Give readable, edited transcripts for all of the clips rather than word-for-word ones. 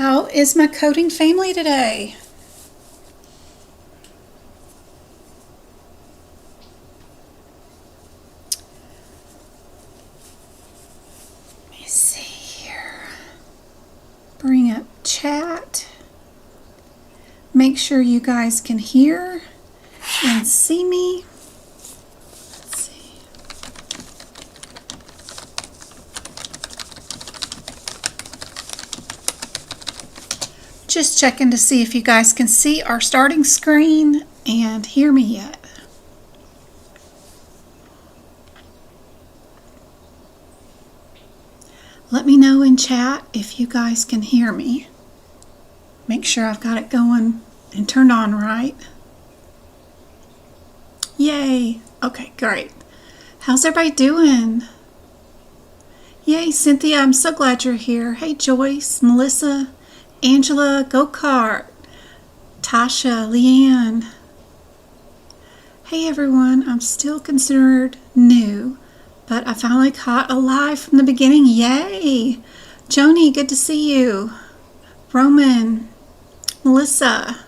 How is my coding family today? Let me see here. Bring up chat. Make sure you guys can hear and see me. Let's see. Just checking to see if you guys can see our starting screen and hear me yet. Let me know in chat if you guys can hear me. Make sure I've got it going and turned on right. Yay! Okay, great. How's everybody doing? Yay, Cynthia, I'm so glad you're here. Hey, Joyce, Melissa, Angela, Go-Kart, Tasha, Leanne. Hey everyone, I'm still considered new, but I finally caught a live from the beginning. Yay! Joni, good to see you. Roman, Melissa,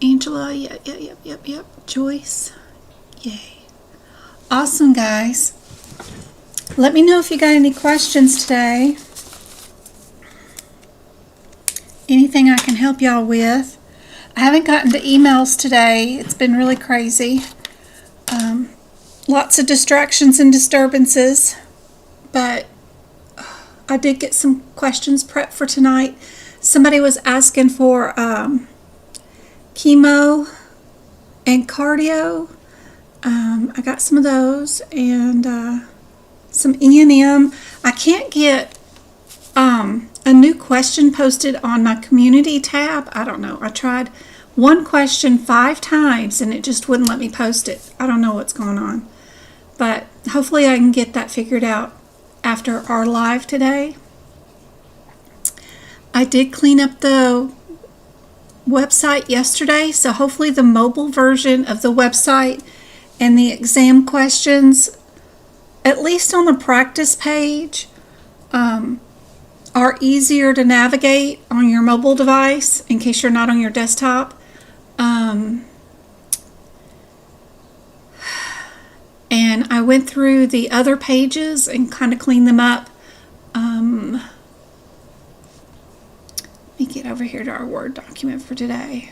Angela, yep. Joyce, yay. Awesome, guys. Let me know if you got any questions today. Anything I can help y'all with. I haven't gotten to emails today. It's been really crazy. Lots of distractions and disturbances, but I did get some questions prepped for tonight. Somebody was asking for chemo and cardio. I got some of those and some E&M. I can't get a new question posted on my community tab. I don't know. I tried one question 5 times and it just wouldn't let me post it. I don't know what's going on. But hopefully I can get that figured out after our live today. I did clean up the website yesterday, so hopefully the mobile version of the website and the exam questions, at least on the practice page, are easier to navigate on your mobile device in case you're not on your desktop. And I went through the other pages and kind of cleaned them up. Let me get over here to our Word document for today.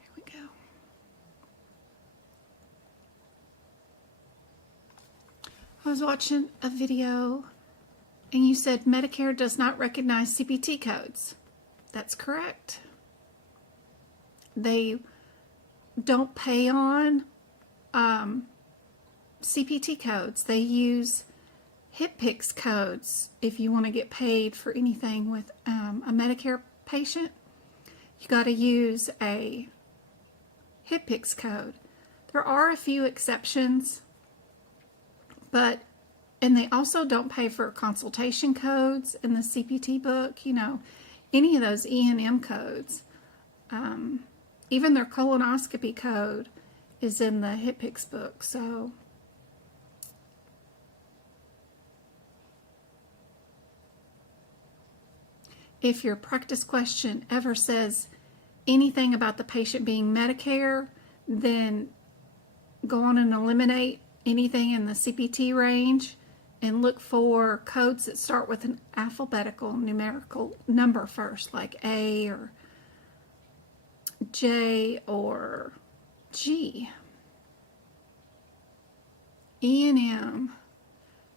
Here we go. I was watching a video and you said Medicare does not recognize CPT codes. That's correct. They don't pay on CPT codes. They use HIPPIX codes if you want to get paid for anything with a Medicare patient. You got to use a HIPPIX code. There are a few exceptions, but and they also don't pay for consultation codes in the CPT book, you know, any of those E&M codes. Even their colonoscopy code is in the HIPPIX book. So if your practice question ever says anything about the patient being Medicare, then go on and eliminate anything in the CPT range and look for codes that start with an alphabetical numerical number first, like A or J or G. E&M,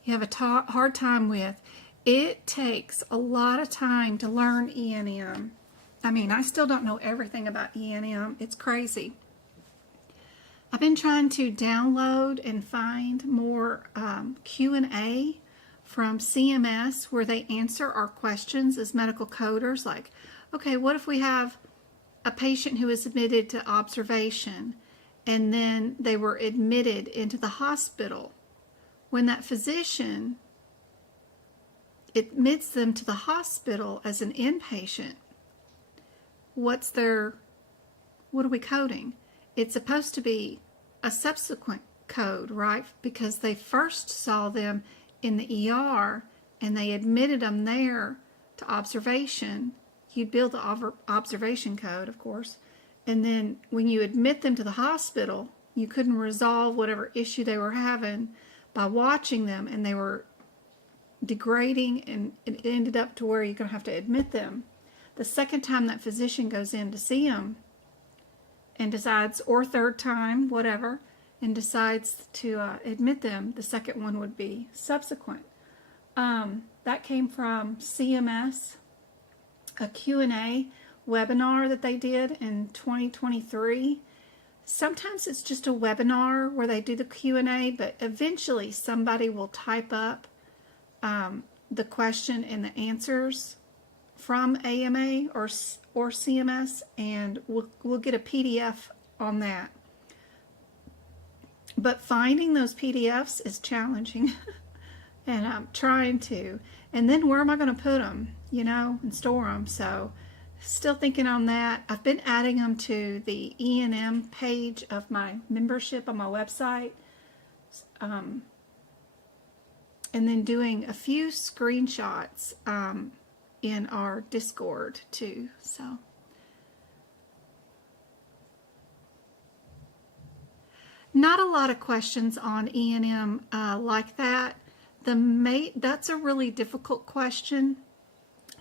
you have a hard time with. It takes a lot of time to learn E&M. I mean, I still don't know everything about E&M. It's crazy. I've been trying to download and find more Q&A from CMS where they answer our questions as medical coders. Like, okay, what if we have a patient who is admitted to observation and then they were admitted into the hospital? When that physician admits them to the hospital as an inpatient, what are we coding? It's supposed to be a subsequent code, right? Because they first saw them in the ER and they admitted them there to observation, you'd build the observation code, of course, and then when you admit them to the hospital, you couldn't resolve whatever issue they were having by watching them, and they were degrading, and it ended up to where you're going to have to admit them. The second time that physician goes in to see them and decides, or third time, whatever, and decides to admit them, the second one would be subsequent. That came from CMS, a Q&A webinar that they did in 2023. Sometimes it's just a webinar where they do the Q&A, but eventually somebody will type up the question and the answers from AMA or CMS, and we'll get a PDF on that. But finding those PDFs is challenging, and I'm trying to. And then where am I going to put them, you know, and store them? So still thinking on that. I've been adding them to the E&M page of my membership on my website. And then doing a few screenshots in our Discord too. So not a lot of questions on E&M like that. That's a really difficult question,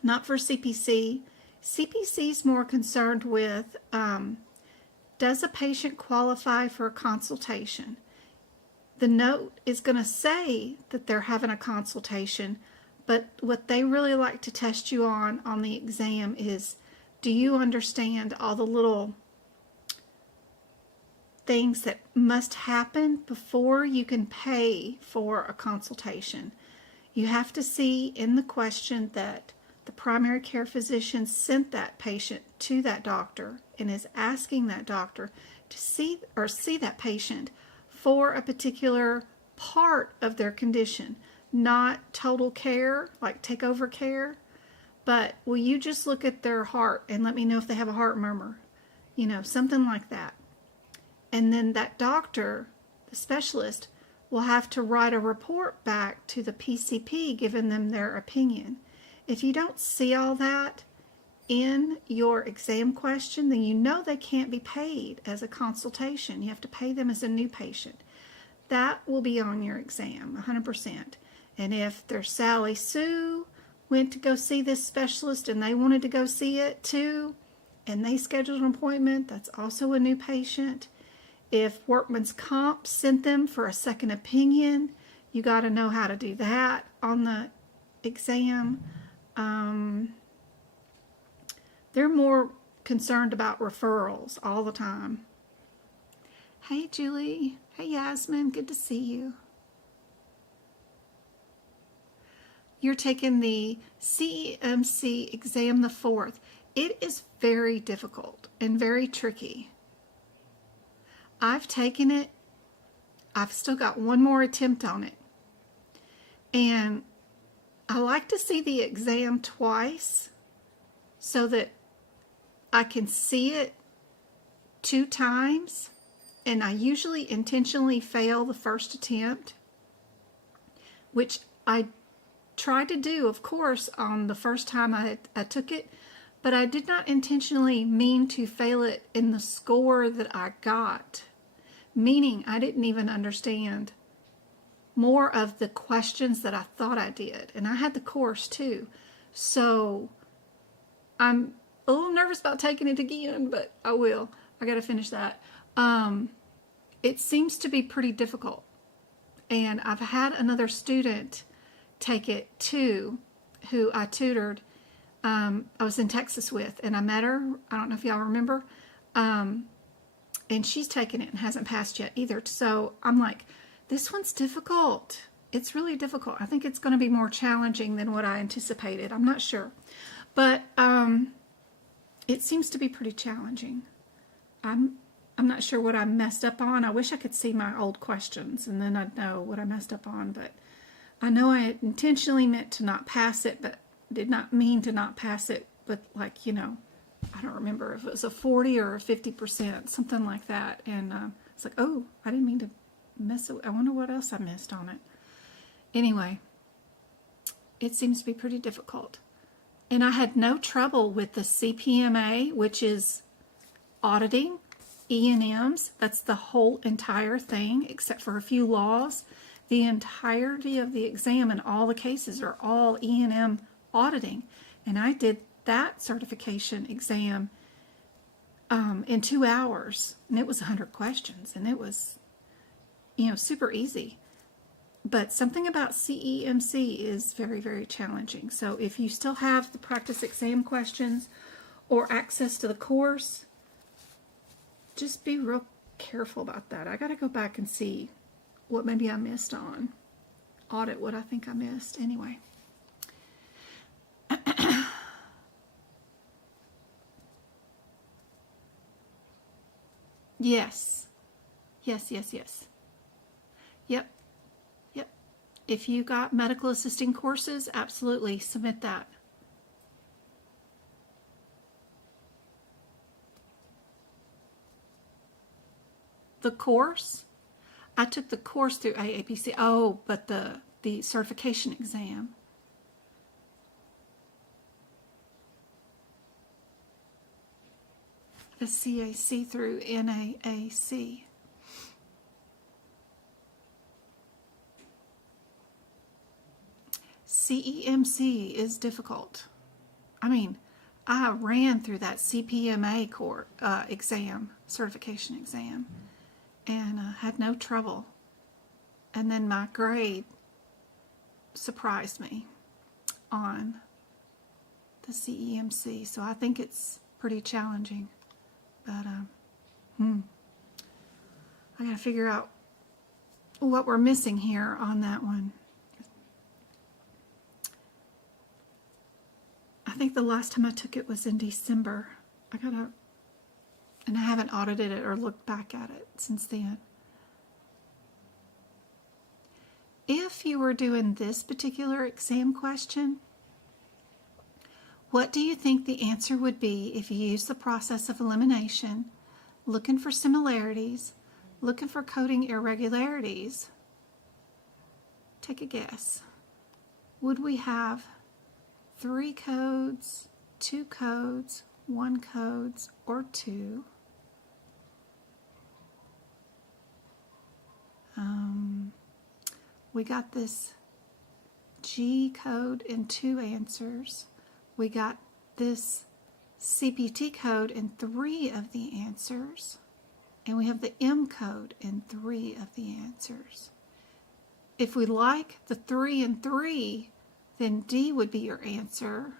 not for CPC. CPC is more concerned with, does a patient qualify for a consultation? The note is going to say that they're having a consultation, but what they really like to test you on the exam is, do you understand all the little things that must happen before you can pay for a consultation? You have to see in the question that the primary care physician sent that patient to that doctor and is asking that doctor to see that patient for a particular part of their condition, not total care, like takeover care, but will you just look at their heart and let me know if they have a heart murmur, you know, something like that. And then that doctor, the specialist, will have to write a report back to the PCP giving them their opinion. If you don't see all that in your exam question, then you know they can't be paid as a consultation. You have to pay them as a new patient. That will be on your exam, 100%. And if there's Sally Sue went to go see this specialist and they wanted to go see it too, and they scheduled an appointment, that's also a new patient. If Workman's Comp sent them for a second opinion, you got to know how to do that on the exam. They're more concerned about referrals all the time. Hey, Julie. Hey, Yasmin. Good to see you. You're taking the CEMC exam the 4th. It is very difficult and very tricky. I've taken it. I've still got one more attempt on it. And I like to see the exam twice so that I can see it 2 times. And I usually intentionally fail the first attempt, which I tried to do, of course, on the first time I took it, but I did not intentionally mean to fail it in the score that I got, meaning I didn't even understand more of the questions that I thought I did. And I had the course too. So I'm a little nervous about taking it again, but I will. I got to finish that. It seems to be pretty difficult. And I've had another student take it too, who I tutored. I was in Texas with, and I met her. I don't know if y'all remember. And she's taken it and hasn't passed yet either. So I'm like, this one's difficult. It's really difficult. I think it's going to be more challenging than what I anticipated. I'm not sure. But it seems to be pretty challenging. I'm not sure what I messed up on. I wish I could see my old questions and then I'd know what I messed up on. But I know I intentionally meant to not pass it, but did not mean to not pass it. But like, you know, I don't remember if it was a 40 or a 50%, something like that. And it's like, oh, I didn't mean to mess it. I wonder what else I missed on it. Anyway, it seems to be pretty difficult. And I had no trouble with the CPMA, which is auditing, E&Ms. That's the whole entire thing, except for a few laws. The entirety of the exam and all the cases are all E&M auditing. And I did that certification exam in 2 hours. And it was 100 questions. And it was, super easy. But something about CEMC is very, very challenging. So if you still have the practice exam questions or access to the course, just be real careful about that. I got to go back and see what maybe I missed on. Audit what I think I missed. Anyway. Yes. Yes. Yep. If you got medical assisting courses, absolutely submit that. The course? I took the course through aapc. Oh, but the certification exam. The CAC through NAAC. CEMC is difficult. I mean, I ran through that CPMA course exam, certification exam, and had no trouble. And then my grade surprised me on the CEMC, so I think it's pretty challenging. But I gotta figure out what we're missing here on that one. I think the last time I took it was in December. And I haven't audited it or looked back at it since then. If you were doing this particular exam question, what do you think the answer would be if you use the process of elimination, looking for similarities, looking for coding irregularities? Take a guess. Would we have 3 codes, 2 codes, 1 codes, or 2? We got this G code in 2 answers. We got this CPT code in 3 of the answers. And we have the M code in 3 of the answers. If we like the 3 and 3, then D would be your answer.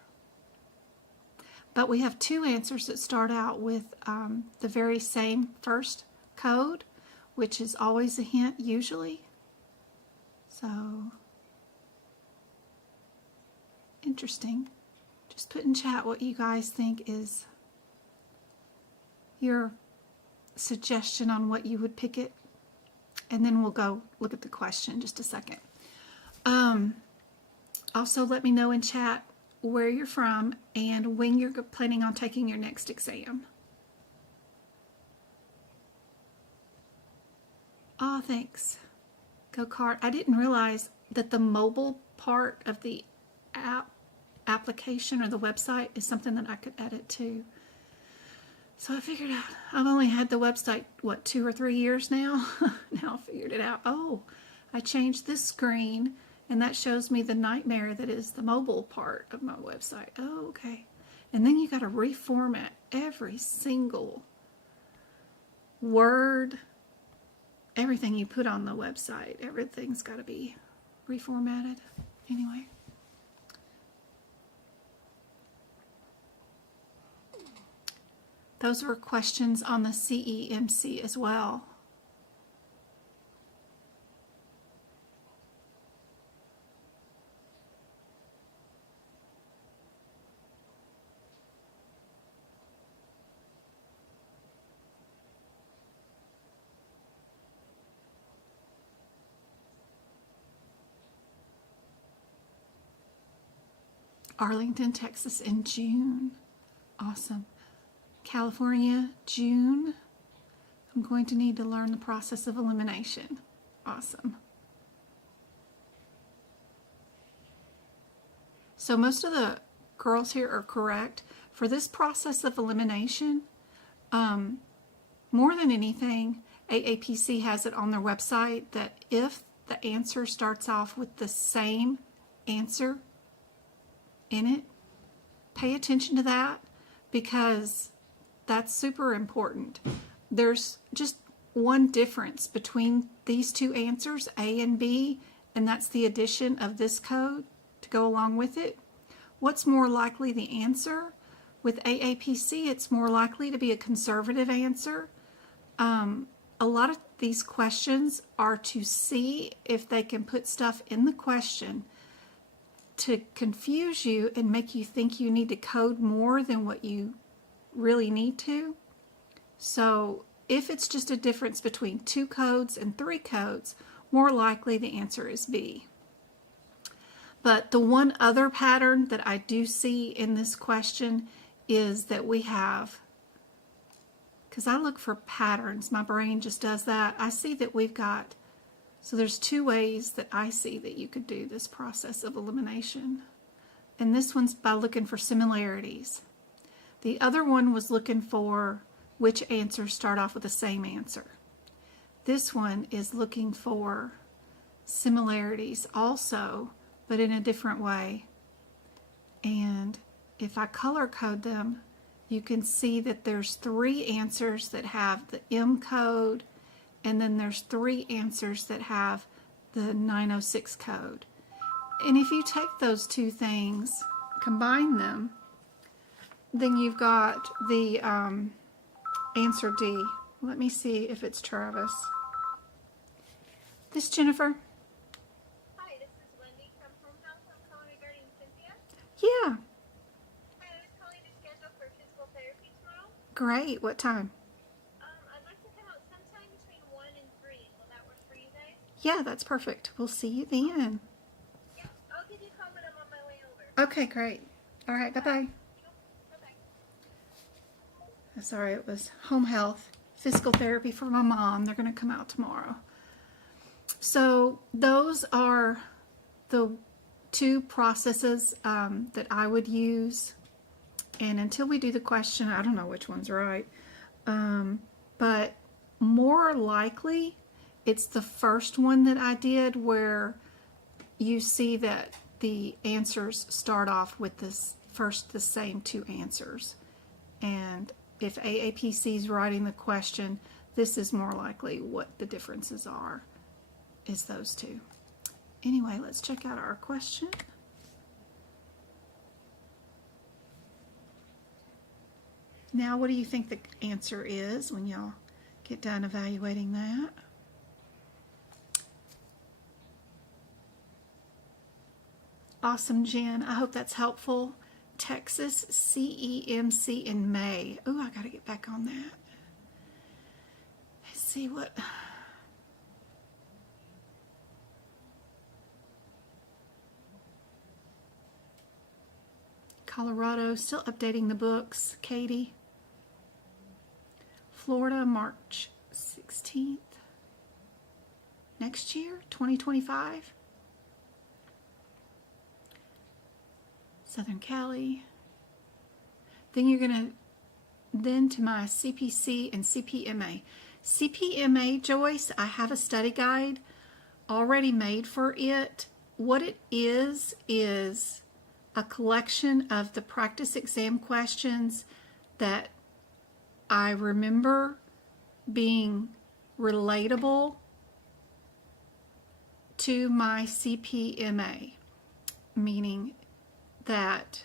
But we have 2 answers that start out with the very same first code, which is always a hint usually. So, interesting. Just put in chat what you guys think is your suggestion on what you would pick it. And then we'll go look at the question in just a second. Also, let me know in chat where you're from and when you're planning on taking your next exam. Oh, thanks. Go Cart. I didn't realize that the mobile part of the application or the website is something that I could edit too. So I figured out, I've only had the website, 2 or 3 years now? Now I figured it out. Oh, I changed this screen and that shows me the nightmare that is the mobile part of my website. Oh, okay. And then you got to reformat every single word, everything you put on the website. Everything's got to be reformatted. Anyway. Those were questions on the CEMC as well. Arlington, Texas in June. Awesome. California, June. I'm going to need to learn the process of elimination. Awesome. So most of the girls here are correct. For this process of elimination, more than anything, AAPC has it on their website that if the answer starts off with the same answer in it, pay attention to that, because that's super important. There's just one difference between these two answers, A and B, and that's the addition of this code to go along with it. What's more likely the answer? With AAPC, it's more likely to be a conservative answer. A lot of these questions are to see if they can put stuff in the question to confuse you and make you think you need to code more than what you really need to. So if it's just a difference between 2 codes and 3 codes, more likely the answer is B. But the one other pattern that I do see in this question is that we have, because I look for patterns, my brain just does that. I see that we've got, so there's 2 ways that I see that you could do this process of elimination. And this one's by looking for similarities. The other one was looking for which answers start off with the same answer. This one is looking for similarities also, but in a different way. And if I color code them, you can see that there's 3 answers that have the M code, and then there's 3 answers that have the 906 code. And if you take those 2 things, combine them, then you've got the answer D. Let me see if it's Travis. This Jennifer? Hi, this is Wendy from Home Health. I'm calling regarding Cynthia. Yeah. Hi, I was calling to schedule for physical therapy tomorrow. Great. What time? I'd like to come out sometime between 1 and 3. Will that work for you guys? Yeah, that's perfect. We'll see you then. Yeah, I'll give you a call when I'm on my way over. Okay, great. All right, bye-bye. Bye-bye. Sorry, it was home health, physical therapy for my mom. They're going to come out tomorrow. So those are the 2 processes that I would use. And until we do the question, I don't know which one's right. But more likely, it's the first one that I did where you see that the answers start off with the same 2 answers. And if AAPC is writing the question, this is more likely what the differences are, is those 2. Anyway, let's check out our question. Now, what do you think the answer is when y'all get done evaluating that? Awesome, Jen. I hope that's helpful. Texas, CEMC in May. Oh, I got to get back on that. Let's see what... Colorado, still updating the books. Katie. Florida, March 16th. Next year, 2025. Southern Cali. Then you're going to my CPC and CPMA. CPMA, Joyce, I have a study guide already made for it. What it is a collection of the practice exam questions that I remember being relatable to my CPMA, meaning that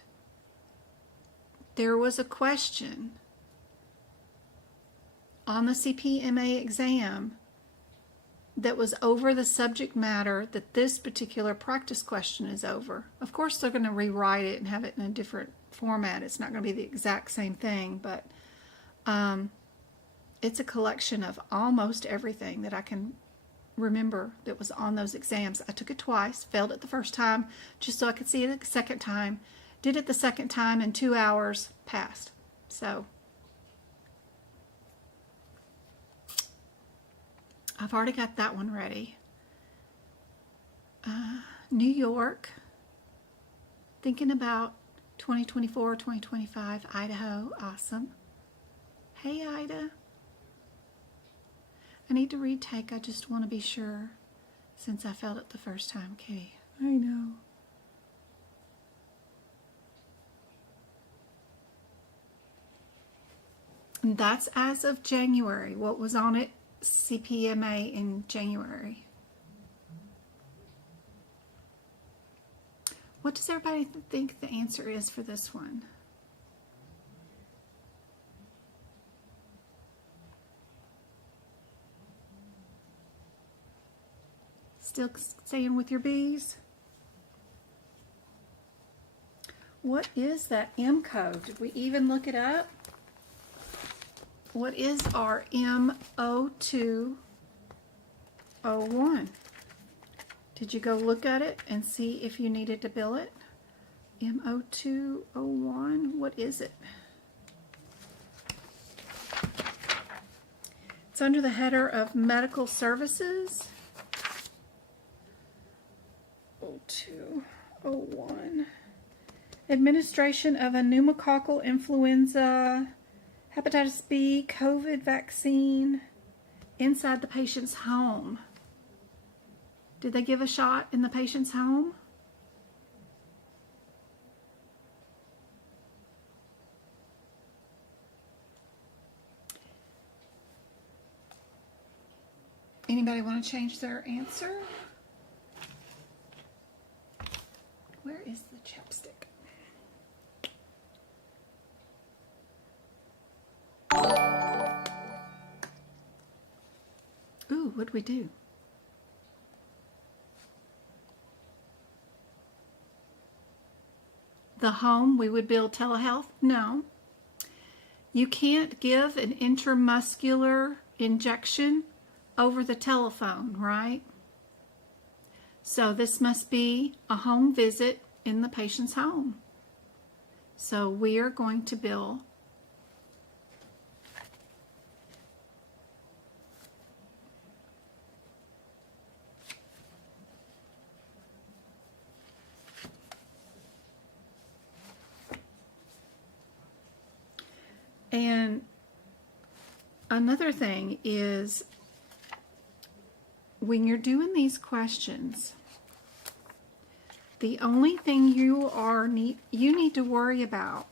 there was a question on the CPMA exam that was over the subject matter that this particular practice question is over. Of course, they're going to rewrite it and have it in a different format. It's not going to be the exact same thing, but it's a collection of almost everything that I can remember that was on those exams. I took it twice, failed it the first time, just so I could see it the second time. Did it the second time in 2 hours, passed. So I've already got that one ready. New York. Thinking about 2024, 2025, Idaho. Awesome. Hey, Ida. I need to retake. I just want to be sure since I felt it the first time, Kitty. I know. And that's as of January. What was on it? CPMA in January. What does everybody think the answer is for this one? Still staying with your B's? What is that M code? Did we even look it up? What is our M0201? Did you go look at it and see if you needed to bill it? M0201, what is it? It's under the header of medical services. 0201. Administration of a pneumococcal influenza, hepatitis B, COVID vaccine inside the patient's home. Did they give a shot in the patient's home? Anybody want to change their answer? Where is the chapstick? Ooh, what'd we do? The home, we would bill telehealth? No. You can't give an intramuscular injection over the telephone, right? So this must be a home visit in the patient's home. So we are going to bill and another thing is when you're doing these questions, the only thing you need to worry about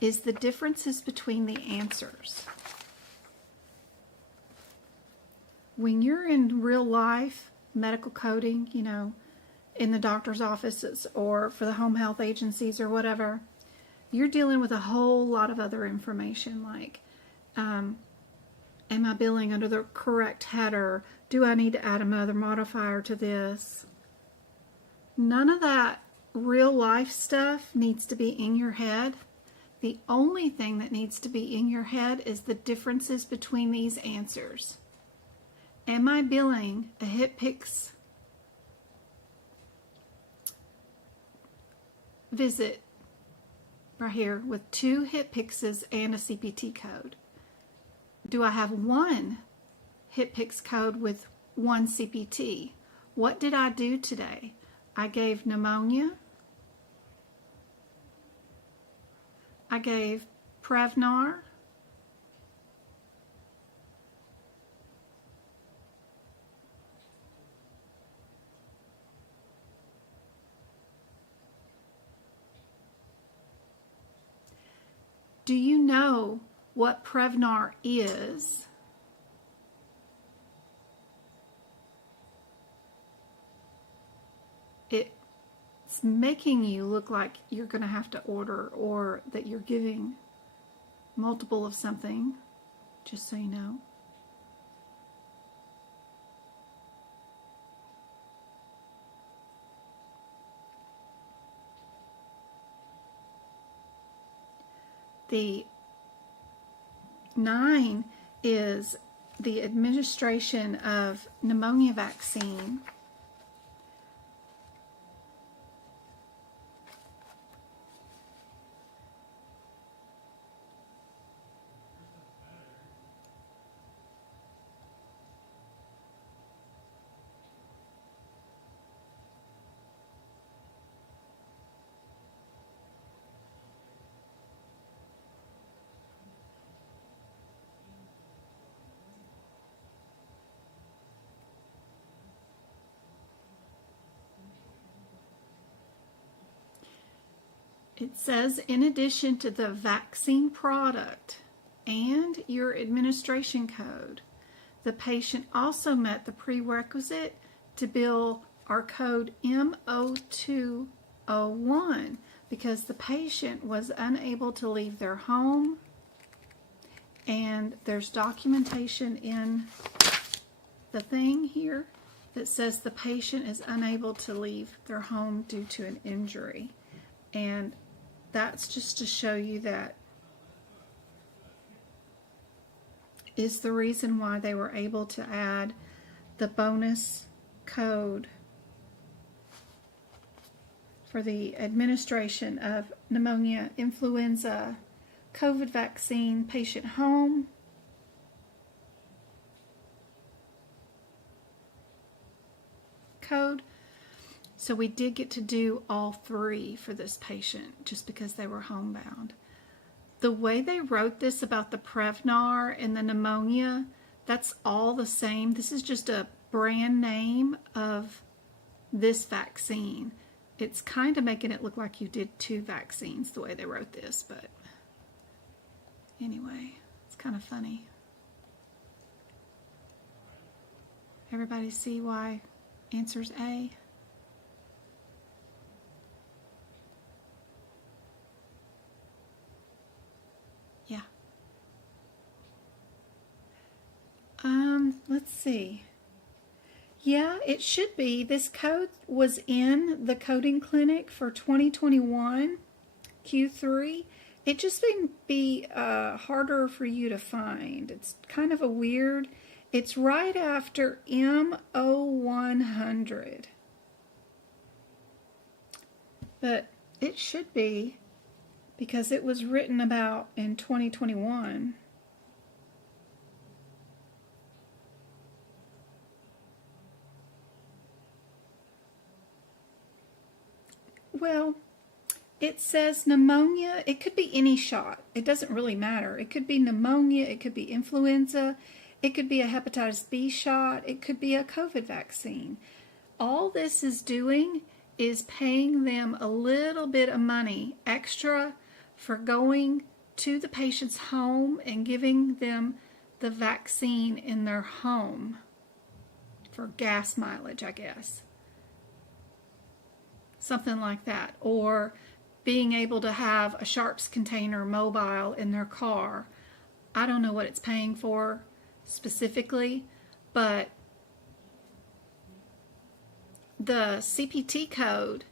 is the differences between the answers. When you're in real life medical coding, you know, in the doctor's offices or for the home health agencies or whatever, you're dealing with a whole lot of other information like, am I billing under the correct header? Do I need to add another modifier to this? None of that real life stuff needs to be in your head. The only thing that needs to be in your head is the differences between these answers. Am I billing a HitPix visit right here with 2 HitPixes and a CPT code? Do I have 1 HitPix code with 1 CPT? What did I do today? I gave pneumonia. I gave Prevnar. Do you know what Prevnar is? It's making you look like you're going to have to order or that you're giving multiple of something, just so you know. The 9 is the administration of pneumonia vaccine. It says, in addition to the vaccine product and your administration code, the patient also met the prerequisite to bill our code M0201 because the patient was unable to leave their home, and there's documentation in the thing here that says the patient is unable to leave their home due to an injury. And that's just to show you that is the reason why they were able to add the bonus code for the administration of pneumonia, influenza, COVID vaccine, patient home, code. So we did get to do all three for this patient just because they were homebound. The way they wrote this about the Prevnar and the pneumonia, that's all the same. This is just a brand name of this vaccine. It's kind of making it look like you did two vaccines the way they wrote this, but anyway, it's kind of funny. Everybody see why answer's A? Yeah. Let's see. Yeah, it should be. This code was in the coding clinic for 2021 Q3. It just may be harder for you to find. It's kind of a weird. It's right after M0100. But it should be because it was written about in 2021. Well, it says pneumonia. It could be any shot. It doesn't really matter. It could be pneumonia. It could be influenza. It could be a hepatitis B shot. It could be a COVID vaccine. All this is doing is paying them a little bit of money extra for going to the patient's home and giving them the vaccine in their home for gas mileage, I guess. Something like that. Or being able to have a sharps container mobile in their car. I don't know what it's paying for specifically, but the CPT code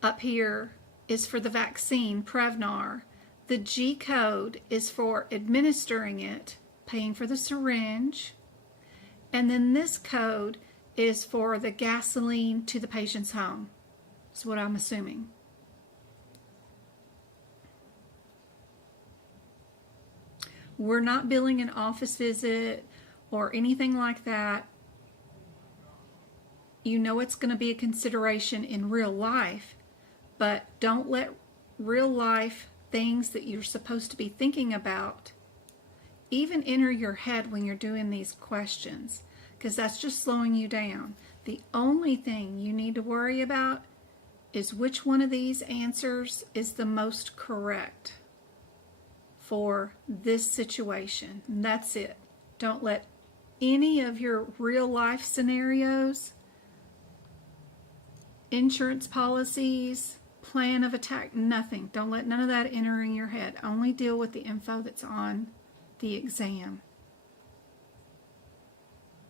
up here is for the vaccine, Prevnar. The G code is for administering it, paying for the syringe. And then this code is for the gasoline to the patient's home. That's what I'm assuming. We're not billing an office visit or anything like that. You know it's going to be a consideration in real life, but don't let real life things that you're supposed to be thinking about even enter your head when you're doing these questions, because that's just slowing you down. The only thing you need to worry about is which one of these answers is the most correct for this situation. And that's it. Don't let any of your real life scenarios, insurance policies, plan of attack, nothing. Don't let none of that enter in your head. Only deal with the info that's on the exam.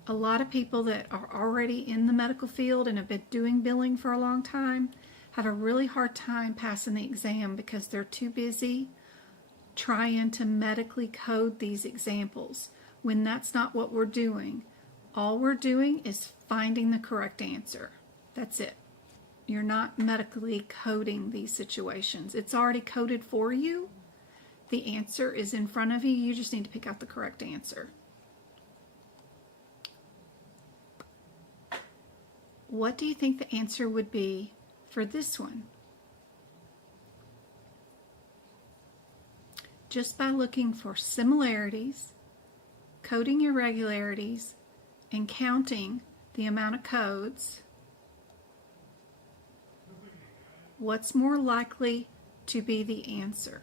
A lot of people that are already in the medical field and have been doing billing for a long time have a really hard time passing the exam because they're too busy trying to medically code these examples when that's not what we're doing. All we're doing is finding the correct answer. That's it. You're not medically coding these situations. It's already coded for you. The answer is in front of you. You just need to pick out the correct answer. What do you think the answer would be for this one? Just by looking for similarities, coding irregularities, and counting the amount of codes, what's more likely to be the answer.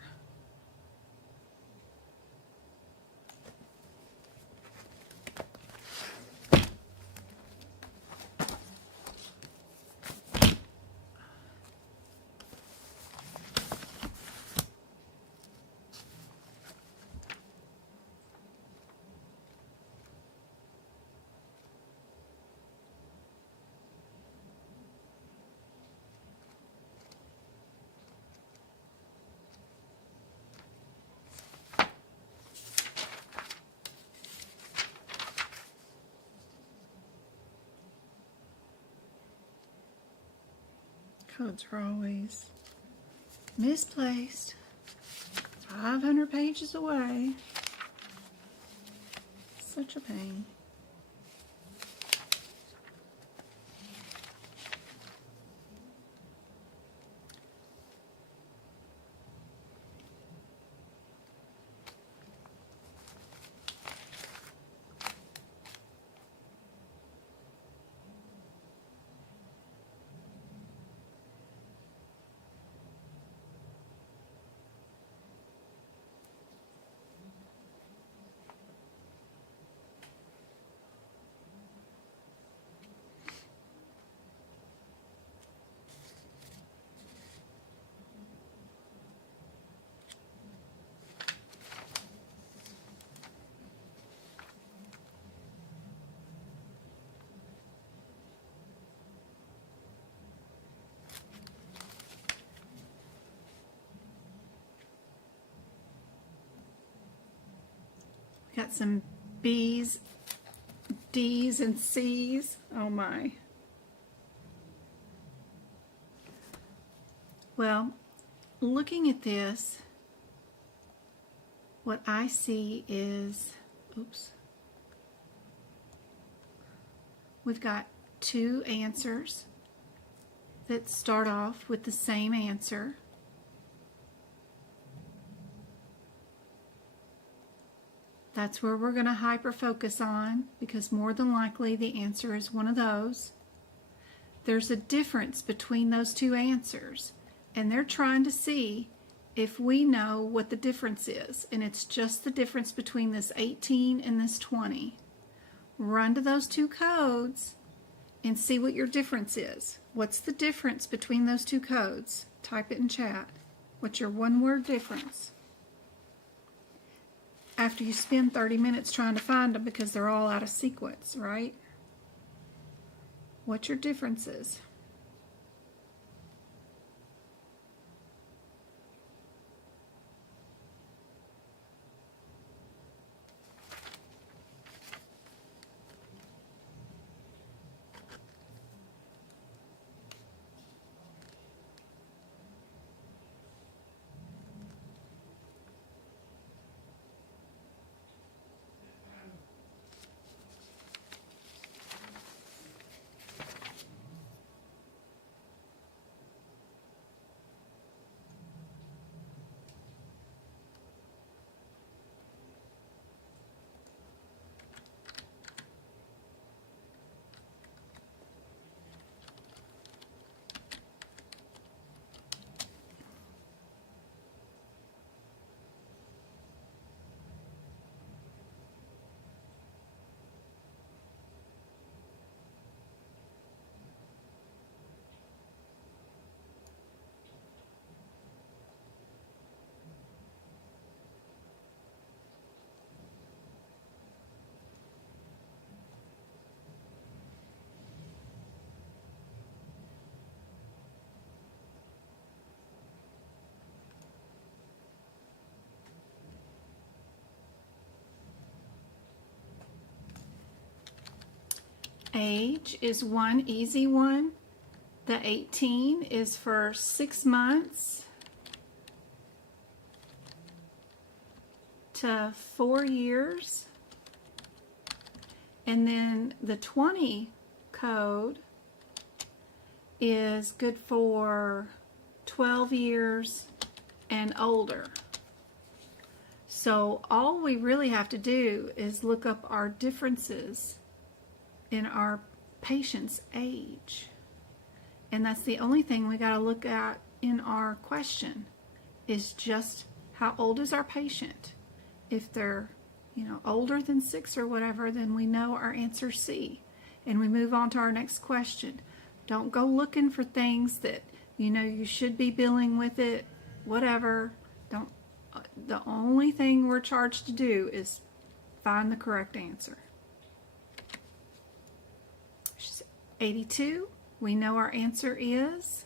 Codes are always misplaced. 500 pages away. Such a pain. Got some B's, D's, and C's. Oh my. Well, looking at this, what I see is, oops, we've got two answers that start off with the same answer. That's where we're going to hyper focus on, because more than likely the answer is one of those. There's a difference between those two answers, and they're trying to see if we know what the difference is, and it's just the difference between this 18 and this 20. Run to those two codes and see what your difference is. What's the difference between those two codes? Type it in chat. What's your one-word difference? After you spend 30 minutes trying to find them because they're all out of sequence, right? What's your differences? Age is one easy one. The 18 is for 6 months to 4 years. And then the 20 code is good for 12 years and older. So all we really have to do is look up our differences in our patient's age. And that's the only thing we got to look at in our question. is just how old is our patient. If they're, older than 6 or whatever, then we know our answer is C. And we move on to our next question. Don't go looking for things that, you should be billing with it, whatever. Don't. The only thing we're charged to do is find the correct answer. 82, we know our answer is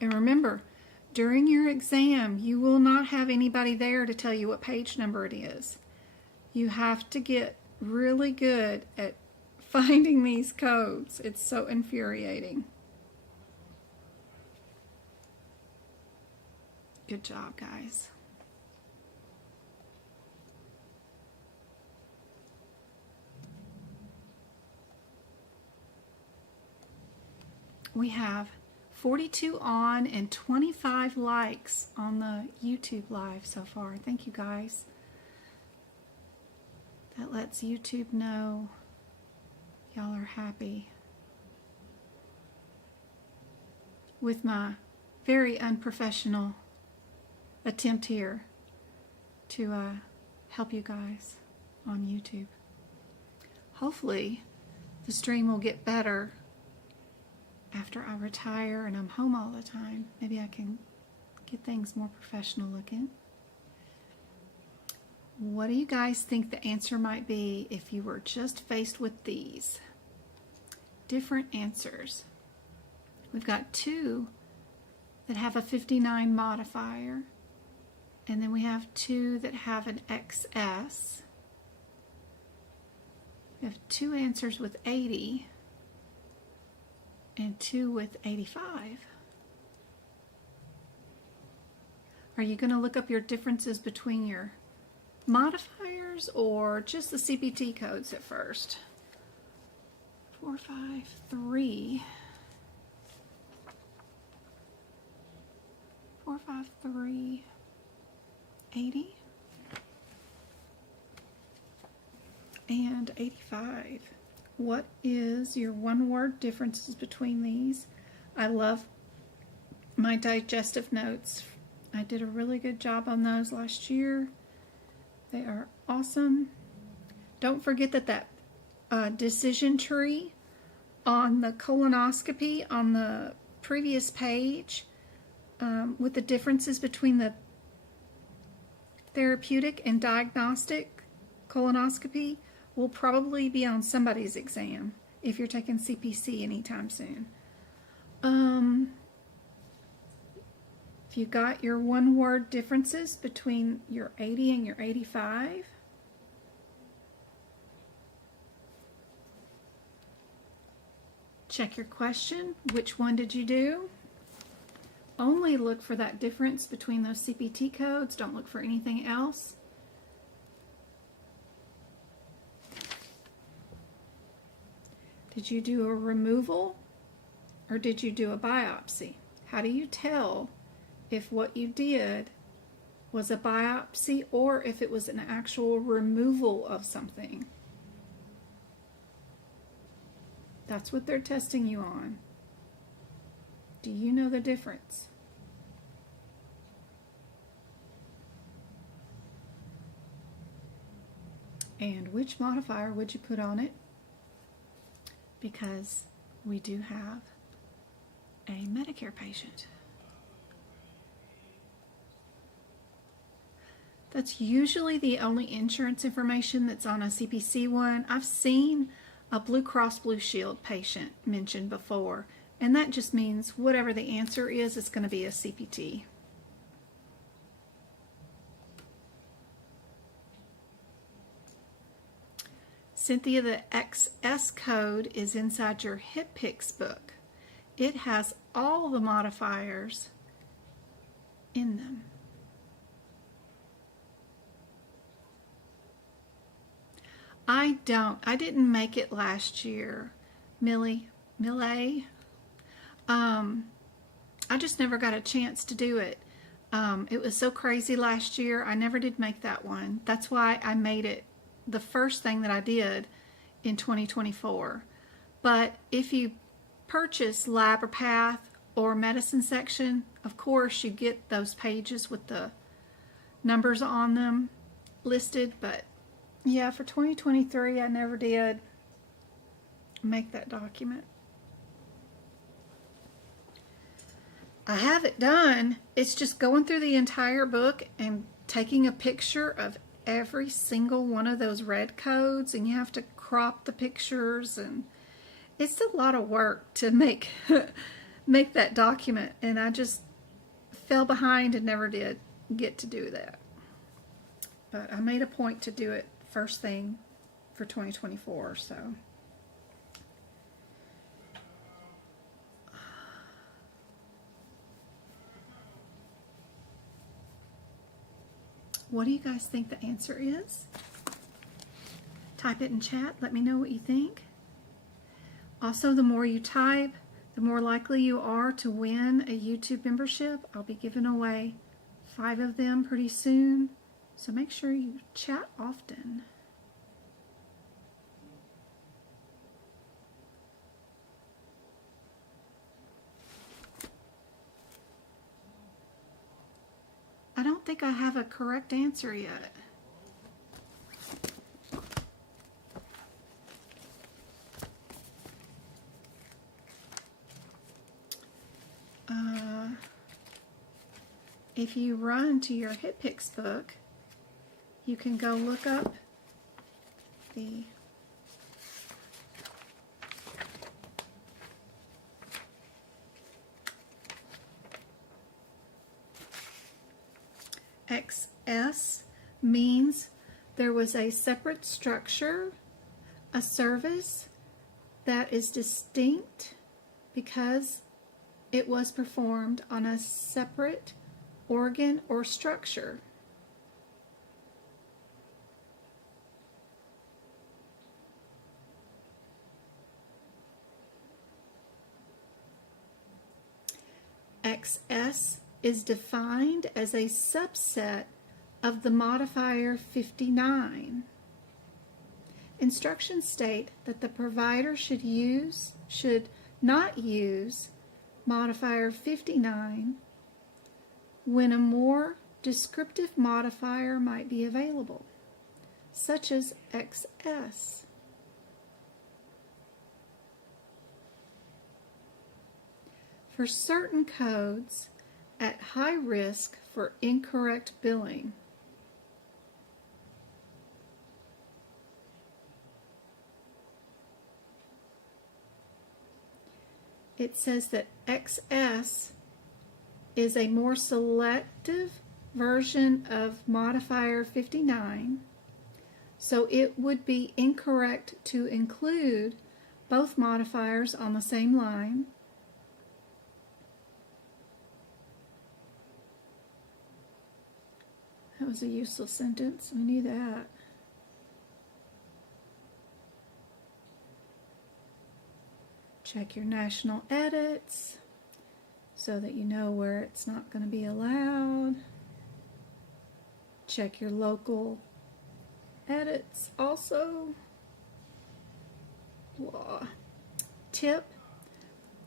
and remember, during your exam, you will not have anybody there to tell you what page number it is. You have to get really good at finding these codes. It's so infuriating. Good job, guys. We have 42 on and 25 likes on the YouTube live so far. Thank you, guys. That lets YouTube know y'all are happy with my very unprofessional attempt here to help you guys on YouTube. Hopefully the stream will get better after I retire and I'm home all the time. Maybe I can get things more professional looking. What do you guys think the answer might be if you were just faced with these different answers? We've got 2 that have a 59 modifier, and then we have 2 that have an XS. We have 2 answers with 80 and 2 with 85. Are you going to look up your differences between your modifiers or just the CPT codes at first? 453. 453. 80 and 85. What is your one-word differences between these? I love my digestive notes. I did a really good job on those last year. They are awesome. Don't forget that decision tree on the colonoscopy on the previous page with the differences between the therapeutic and diagnostic colonoscopy will probably be on somebody's exam if you're taking CPC anytime soon. If you got your one-word differences between your 80 and your 85, check your question. Which one did you do? Only look for that difference between those CPT codes. Don't look for anything else. Did you do a removal or did you do a biopsy? How do you tell if what you did was a biopsy or if it was an actual removal of something? That's what they're testing you on. Do you know the difference? And which modifier would you put on it? Because we do have a Medicare patient. That's usually the only insurance information that's on a CPC one. I've seen a Blue Cross Blue Shield patient mentioned before, and that just means whatever the answer is, it's going to be a CPT. Cynthia, the XS code is inside your HipPix book. It has all the modifiers in them. I didn't make it last year, Millie. I just never got a chance to do it. It was so crazy last year. I never did make that one. That's why I made it the first thing that I did in 2024. But if you purchase Lab or Path or Medicine section, of course you get those pages with the numbers on them listed. But yeah, for 2023 I never did make that document. I have it done. It's just going through the entire book and taking a picture of every single one of those red codes, and you have to crop the pictures, and it's a lot of work to make make that document, and I just fell behind and never did get to do that. But I made a point to do it first thing for 2024, so. What do you guys think the answer is? Type it in chat. Let me know what you think. Also, the more you type, the more likely you are to win a YouTube membership. I'll be giving away 5 of them pretty soon. So make sure you chat often. I don't think I have a correct answer yet. If you run to your HitPix book, you can go look up the XS means there was a separate structure, a service that is distinct because it was performed on a separate organ or structure. XS is defined as a subset of the modifier 59. Instructions state that the provider should not use modifier 59 when a more descriptive modifier might be available, such as XS. For certain codes at high risk for incorrect billing, it says that XS is a more selective version of modifier 59, so it would be incorrect to include both modifiers on the same line. That was a useless sentence. We knew that. Check your national edits so that you know where it's not going to be allowed. Check your local edits also. Blah. Tip: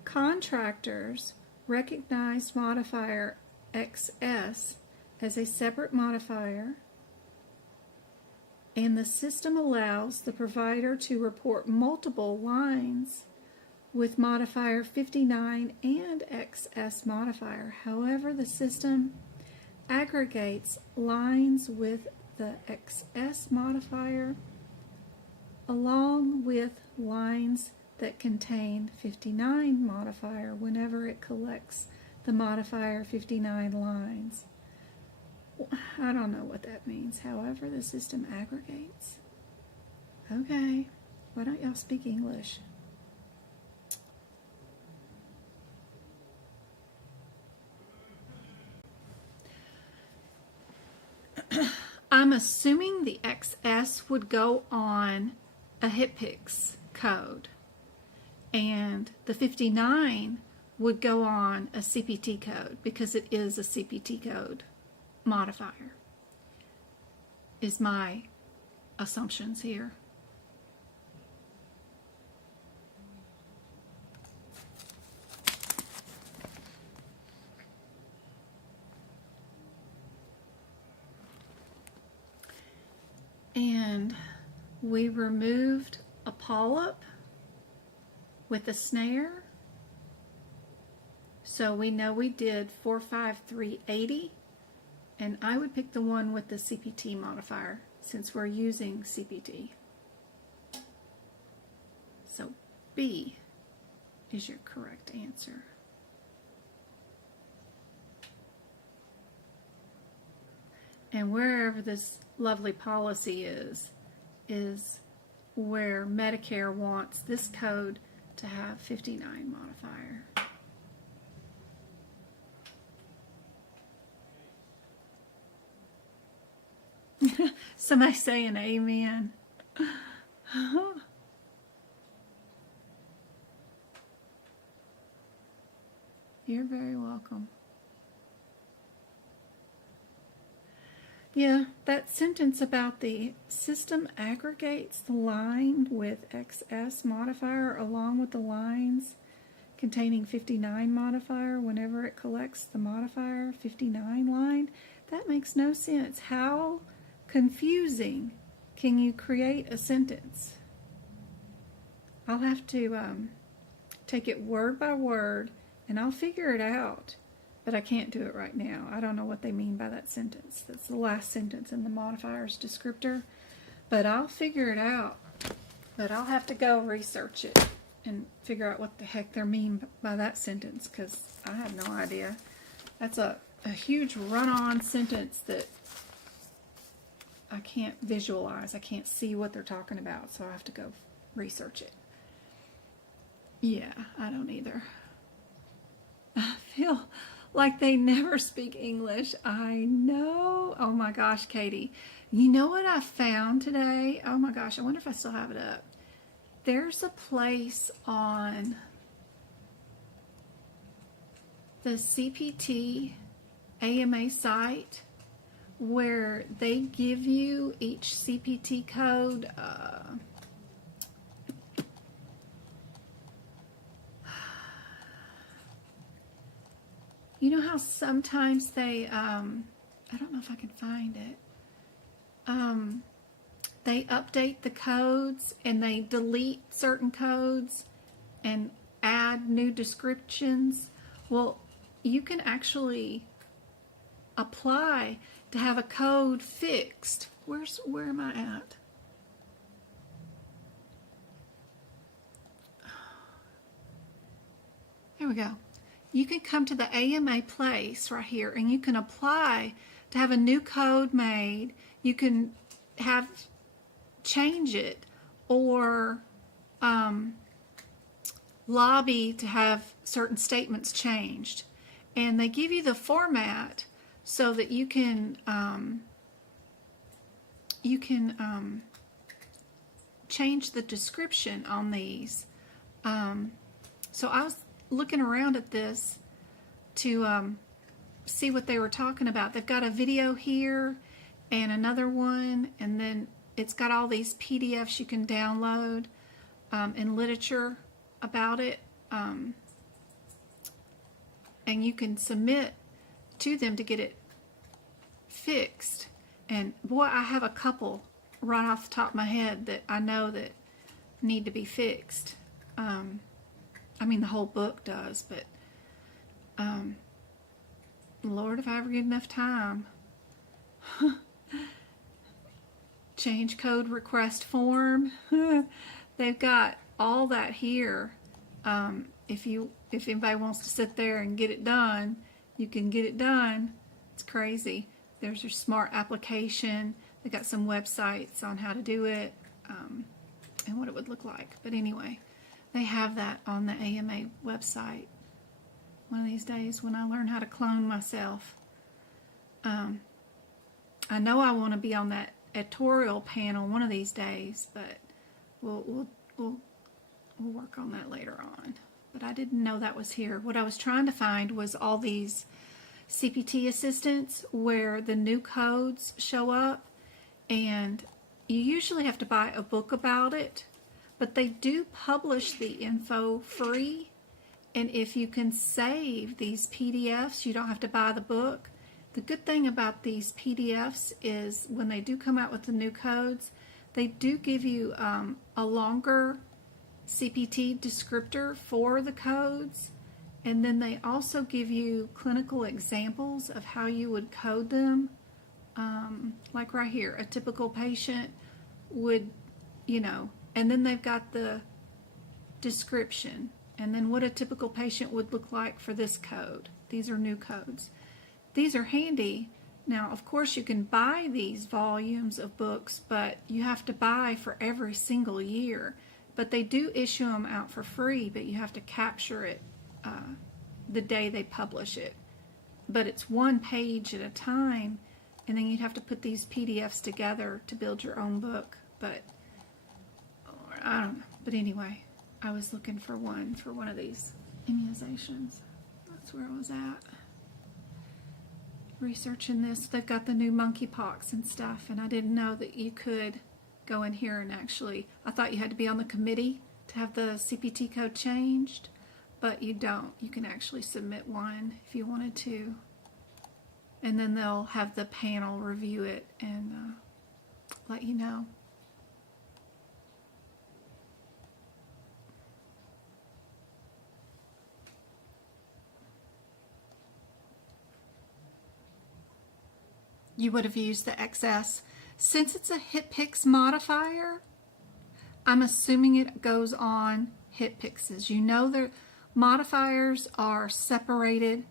contractors recognize modifier XS as a separate modifier, and the system allows the provider to report multiple lines with modifier 59 and XS modifier. However, the system aggregates lines with the XS modifier along with lines that contain 59 modifier whenever it collects the modifier 59 lines. I don't know what that means. However, the system aggregates. Okay, why don't y'all speak English? I'm assuming the XS would go on a HitPix code, and the 59 would go on a CPT code because it is a CPT code modifier, is my assumptions here. And we removed a polyp with a snare. So we know we did 45380, and I would pick the one with the CPT modifier since we're using CPT. So B is your correct answer. And wherever this lovely policy is where Medicare wants this code to have 59 modifier. Somebody saying amen. You're very welcome. Yeah, that sentence about the system aggregates the line with XS modifier along with the lines containing 59 modifier whenever it collects the modifier 59 line. That makes no sense. How confusing can you create a sentence? I'll have to take it word by word and I'll figure it out. But I can't do it right now. I don't know what they mean by that sentence. That's the last sentence in the modifiers descriptor. But I'll figure it out. But I'll have to go research it and figure out what the heck they mean by that sentence, because I have no idea. That's a huge run-on sentence that I can't visualize. I can't see what they're talking about, so I have to go research it. Yeah, I don't either. I feel like they never speak English. I know. Oh my gosh, Katie. You know what I found today? Oh my gosh, I wonder if I still have it up. There's a place on the CPT AMA site where they give you each CPT code. You know how sometimes they, I don't know if I can find it, they update the codes and they delete certain codes and add new descriptions. Well, you can actually apply to have a code fixed. Where am I at? There we go. You can come to the AMA place right here and you can apply to have a new code made. You can change it or lobby to have certain statements changed. And they give you the format so that you can change the description on these. So I was looking around at this to see what they were talking about. They've got a video here and another one, and then it's got all these PDFs you can download and literature about it, and you can submit to them to get it fixed. And boy, I have a couple right off the top of my head that I know that need to be fixed. I mean, the whole book does, but Lord, if I ever get enough time. Change code request form. They've got all that here. If anybody wants to sit there and get it done, you can get it done. It's crazy. There's your smart application. They got some websites on how to do it and what it would look like. But anyway, they have that on the AMA website. One of these days when I learn how to clone myself. I know I want to be on that editorial panel one of these days, but we'll work on that later on. but I didn't know that was here. What I was trying to find was all these CPT assistants where the new codes show up, and you usually have to buy a book about it, but they do publish the info free. And if you can save these PDFs, you don't have to buy the book. The good thing about these PDFs is when they do come out with the new codes, they do give you a longer CPT descriptor for the codes. And then they also give you clinical examples of how you would code them. Like right here, a typical patient would, and then they've got the description. And then what a typical patient would look like for this code. These are new codes. These are handy. Now, of course, you can buy these volumes of books, but you have to buy for every single year. But they do issue them out for free, but you have to capture it the day they publish it. But it's one page at a time, and then you'd have to put these PDFs together to build your own book. But I don't know. But anyway, I was looking for one of these immunizations. That's where I was at. Researching this. They've got the new monkeypox and stuff, and I didn't know that you could go in here and actually, I thought you had to be on the committee to have the CPT code changed, but you don't. You can actually submit one if you wanted to, and then they'll have the panel review it and let you know. You would have used the XS. Since it's a HitPix modifier, I'm assuming it goes on HitPixes. You know their modifiers are separated.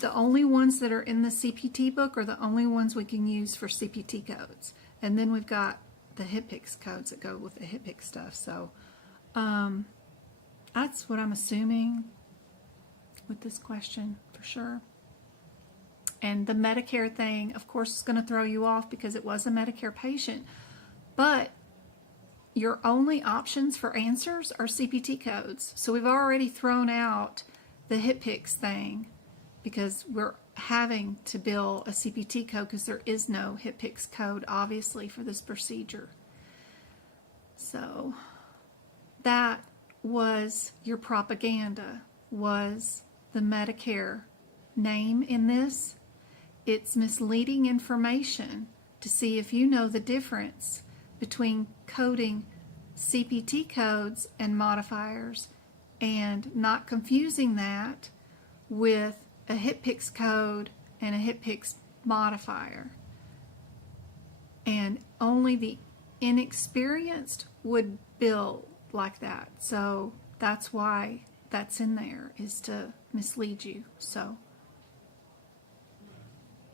The only ones that are in the CPT book are the only ones we can use for CPT codes. And then we've got the HitPix codes that go with the HitPix stuff. So that's what I'm assuming with this question for sure. And the Medicare thing, of course, is going to throw you off because it was a Medicare patient. But your only options for answers are CPT codes. So we've already thrown out the HitPix thing because we're having to bill a CPT code because there is no HitPix code, obviously, for this procedure. So that was your propaganda, was the Medicare name in this. It's misleading information to see if you know the difference between coding CPT codes and modifiers and not confusing that with a HitPix code and a HitPix modifier. And only the inexperienced would bill like that. So that's why that's in there, is to mislead you. So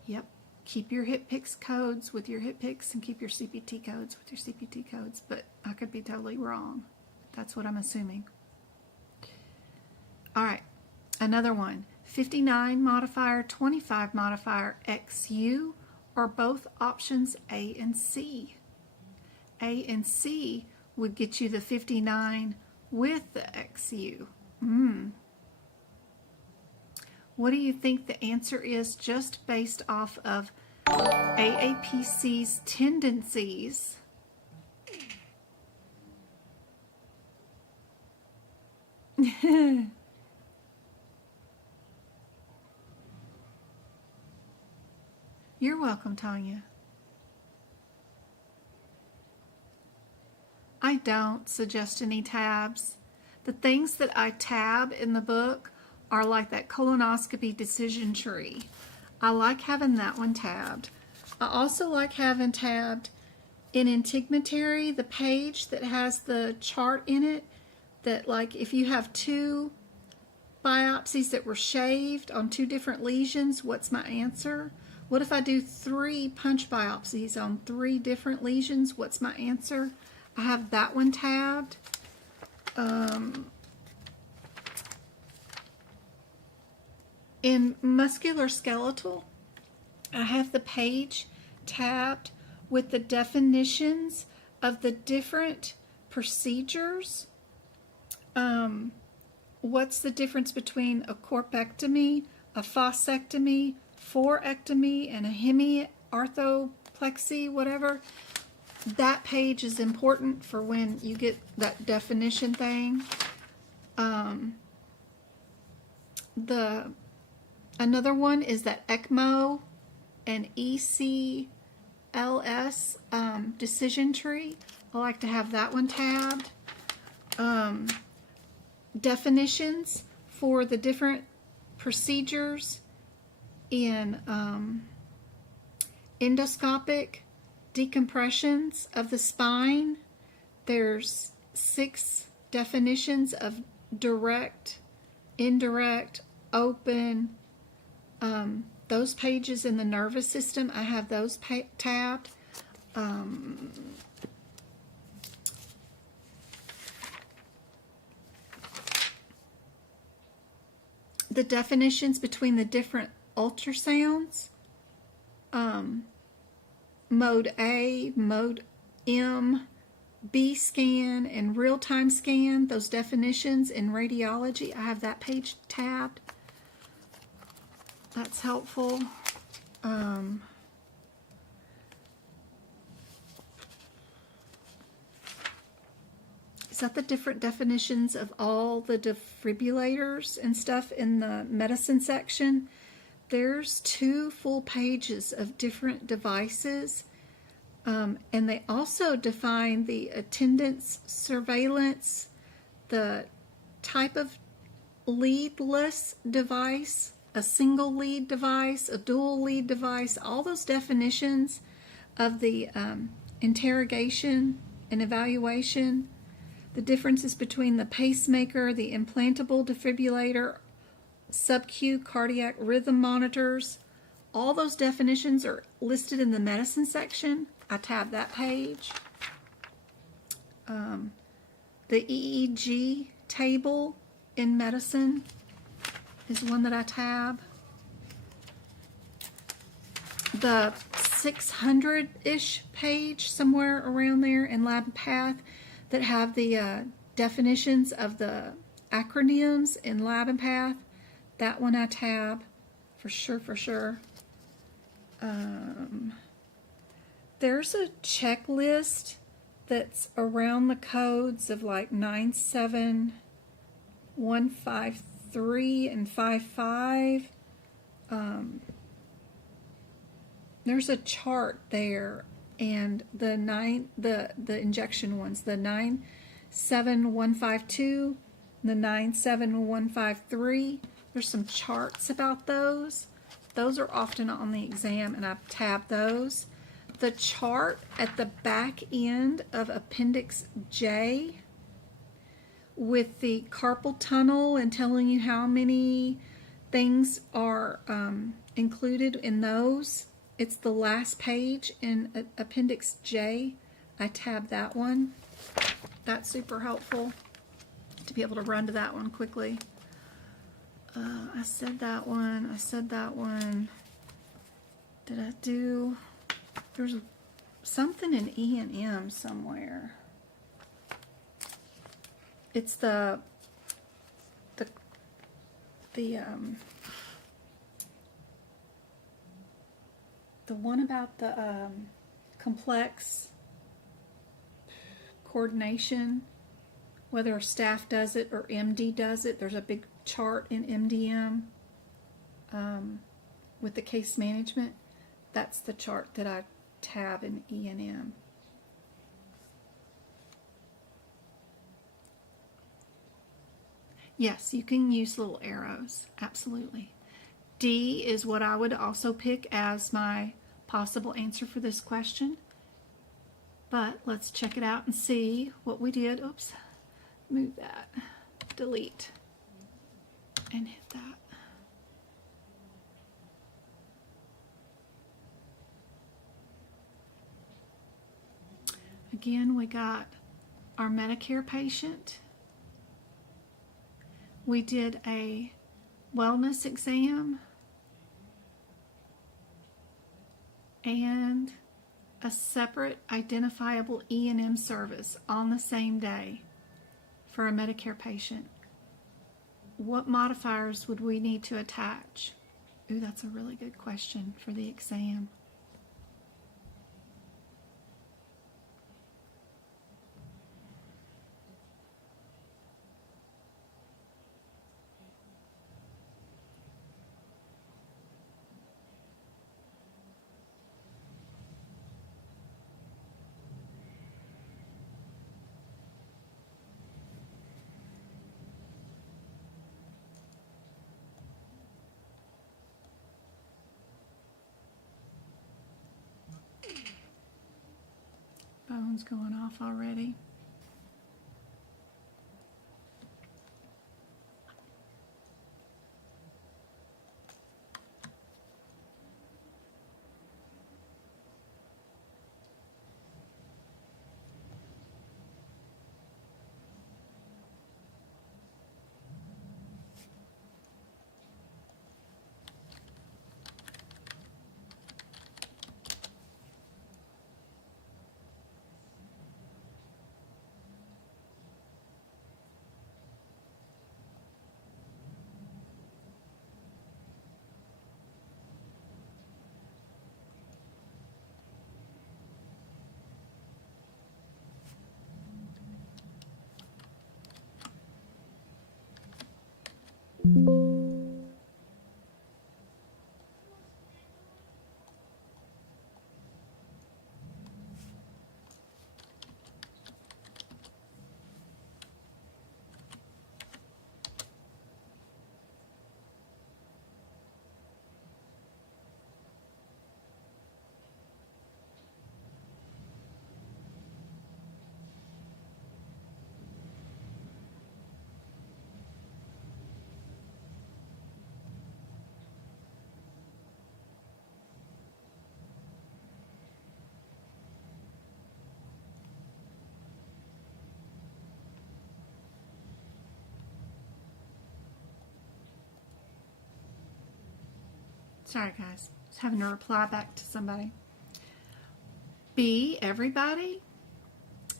yep, keep your HitPix codes with your HitPix and keep your CPT codes with your CPT codes, but I could be totally wrong. That's what I'm assuming. All right, another one. 59 modifier, 25 modifier, XU, or both options A and C. A and C would get you the 59 with the XU. What do you think the answer is just based off of AAPC's tendencies? You're welcome, Tanya. I don't suggest any tabs. The things that I tab in the book are like that colonoscopy decision tree. I like having that one tabbed. I also like having tabbed in integumentary the page that has the chart in it, that like if you have 2 biopsies that were shaved on 2 different lesions, what's my answer? What if I do 3 punch biopsies on 3 different lesions? What's my answer? I have that one tabbed. In musculoskeletal, I have the page tabbed with the definitions of the different procedures. what's the difference between a corpectomy, a fossectomy, forectomy, and a hemiarthroplexy, whatever. That page is important for when you get that definition thing. Another one is that ECMO and ECLS decision tree. I like to have that one tabbed. Definitions for the different procedures in endoscopic decompressions of the spine. There's 6 definitions of direct, indirect, open. Those pages in the nervous system, I have those tabbed. The definitions between the different ultrasounds, mode A, mode M, B scan, and real-time scan, those definitions in radiology, I have that page tabbed. That's helpful. Is that the different definitions of all the defibrillators and stuff in the medicine section? There's 2 full pages of different devices, and they also define the attendance surveillance, the type of leadless device, a single lead device, a dual lead device, all those definitions of the interrogation and evaluation, the differences between the pacemaker, the implantable defibrillator, sub-Q cardiac rhythm monitors. All those definitions are listed in the medicine section. I tab that page. The EEG table in medicine is one that I tab. The 600-ish page, somewhere around there in Lab and Path, that have the definitions of the acronyms in Lab and Path. That one I tab for sure. There's a checklist that's around the codes of like 97153 and 55. There's a chart there, and the injection ones, the 97152, the 97153. There's some charts about those. Those are often on the exam, and I've tabbed those. The chart at the back end of Appendix J with the carpal tunnel and telling you how many things are included in those. It's the last page in Appendix J. I tabbed that one. That's super helpful to be able to run to that one quickly. I said that one. Did I do? There's something in E&M somewhere. It's the one about the complex coordination, whether staff does it or MD does it. There's a big chart in MDM with the case management. That's the chart that I tab in E&M. Yes, you can use little arrows, absolutely. D is what I would also pick as my possible answer for this question. But let's check it out and see what we did. Oops, move that, delete, and hit that. Again, we got our Medicare patient. We did a wellness exam and a separate identifiable E&M service on the same day for a Medicare patient. what modifiers would we need to attach? Ooh, that's a really good question for the exam. Phone's going off already. Sorry guys, just having to reply back to somebody. B, everybody,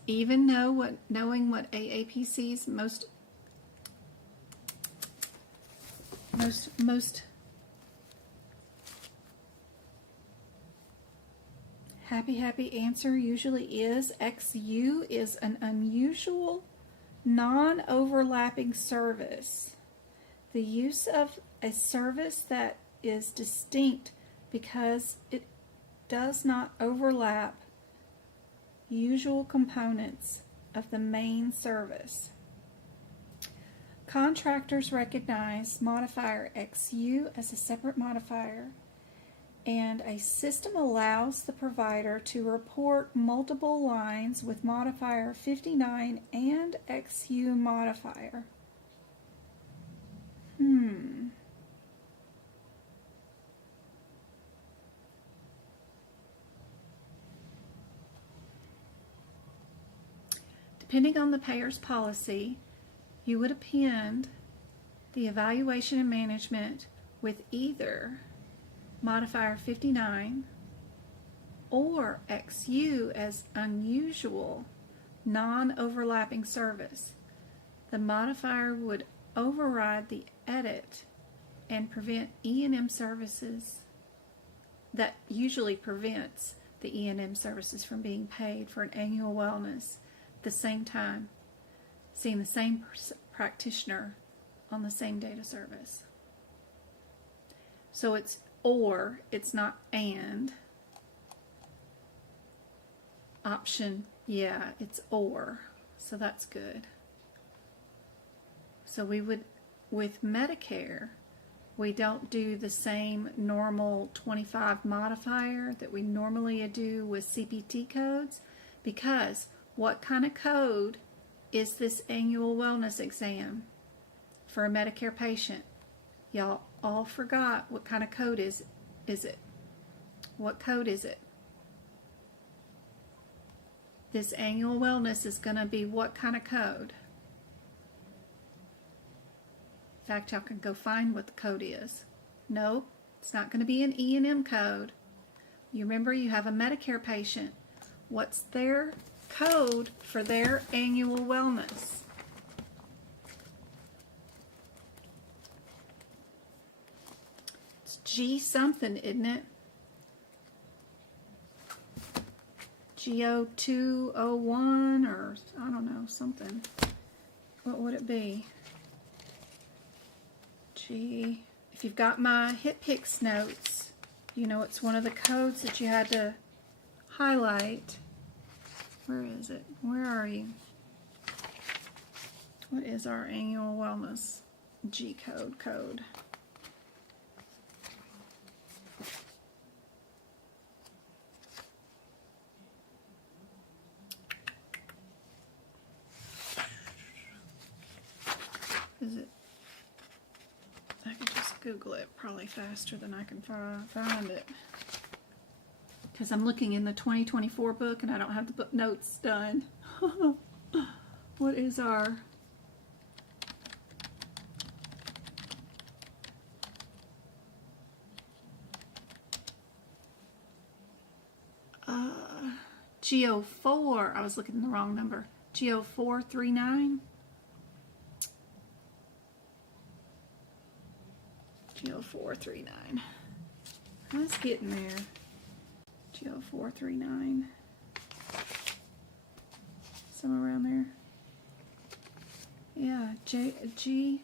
even knowing what AAPC's most happy answer usually is XU is an unusual non-overlapping service. The use of a service that is distinct because it does not overlap usual components of the main service. Contractors recognize modifier XU as a separate modifier, and a system allows the provider to report multiple lines with modifier 59 and XU modifier. Depending on the payer's policy, you would append the evaluation and management with either modifier 59 or XU as unusual non-overlapping service. The modifier would override the edit and prevent E&M services that usually prevents the E&M services from being paid for an annual wellness at the same time, seeing the same practitioner on the same data service. So it's or, it's not and. Option, yeah, it's or, so that's good. So we would, with Medicare, we don't do the same normal 25 modifier that we normally do with CPT codes, because what kind of code is this annual wellness exam for a Medicare patient? Y'all all forgot what kind of code is it? What code is it? This annual wellness is going to be what kind of code? In fact, y'all can go find what the code is. Nope, it's not going to be an E&M code. You remember, you have a Medicare patient. What's their code for their annual wellness? G something, isn't it? GO201 or I don't know, something. What would it be? G. If you've got my Hit Picks notes, you know it's one of the codes that you had to highlight. Where is it? Where are you? What is our annual wellness G code? Is it? I can just Google it probably faster than I can find it. Because I'm looking in the 2024 book and I don't have the book notes done. What is our... GO4, I was looking at the wrong number. GO439. GO439. I was getting there. GO439. Somewhere around there. Yeah, G.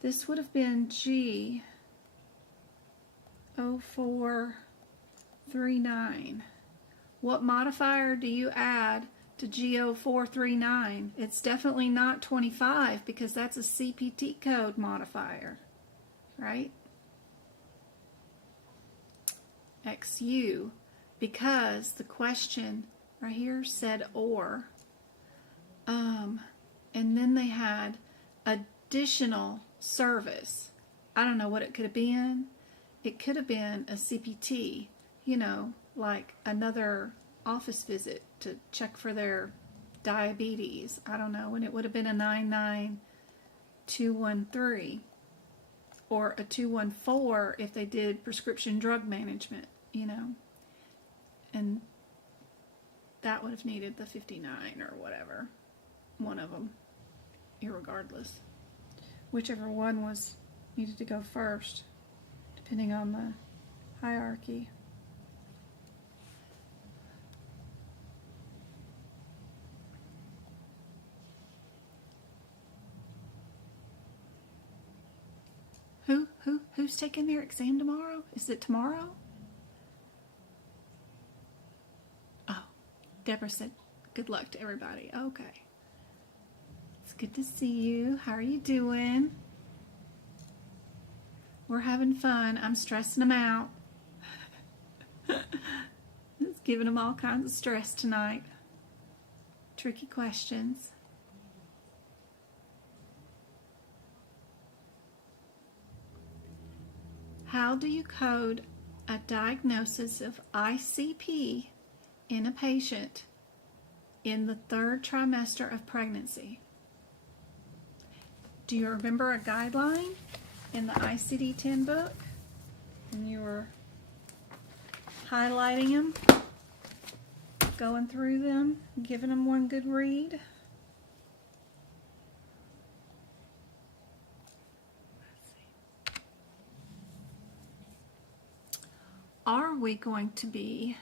This would have been GO439. What modifier do you add to GO439? It's definitely not 25 because that's a CPT code modifier, right? XU, because the question right here said or. And then they had additional service. I don't know what it could have been. It could have been a CPT, you know, like another office visit to check for their diabetes. I don't know. And it would have been a 99213 or a 214 if they did prescription drug management, you know. And that would have needed the 59 or whatever. One of them, irregardless. Whichever one was needed to go first, depending on the hierarchy. Who's taking their exam tomorrow? Is it tomorrow? Oh, Deborah said good luck to everybody. Okay. It's good to see you. How are you doing? We're having fun. I'm stressing them out. Just giving them all kinds of stress tonight. Tricky questions. How do you code a diagnosis of ICP in a patient in the 3rd trimester of pregnancy? Do you remember a guideline in the ICD-10 book? And you were highlighting them, going through them, giving them one good read? Are we going to be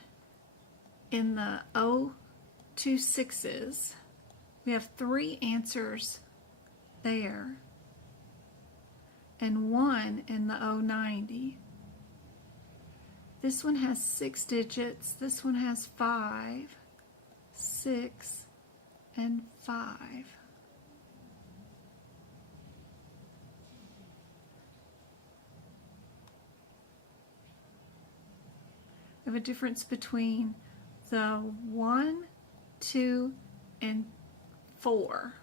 in the 026s? We have 3 answers there and 1 in the 090. This one has 6 digits. This one has 5, 6, and 5. We have a difference between the 1, 2, and 4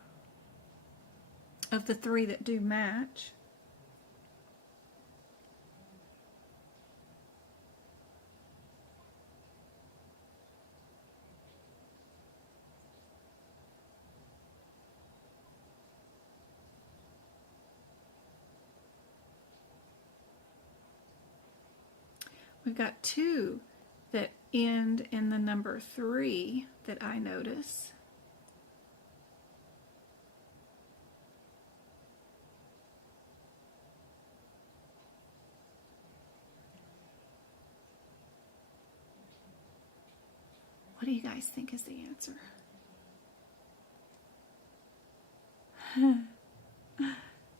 of the 3 that do match. We've got 2 that end in the number 3 that I notice. you guys think is the answer?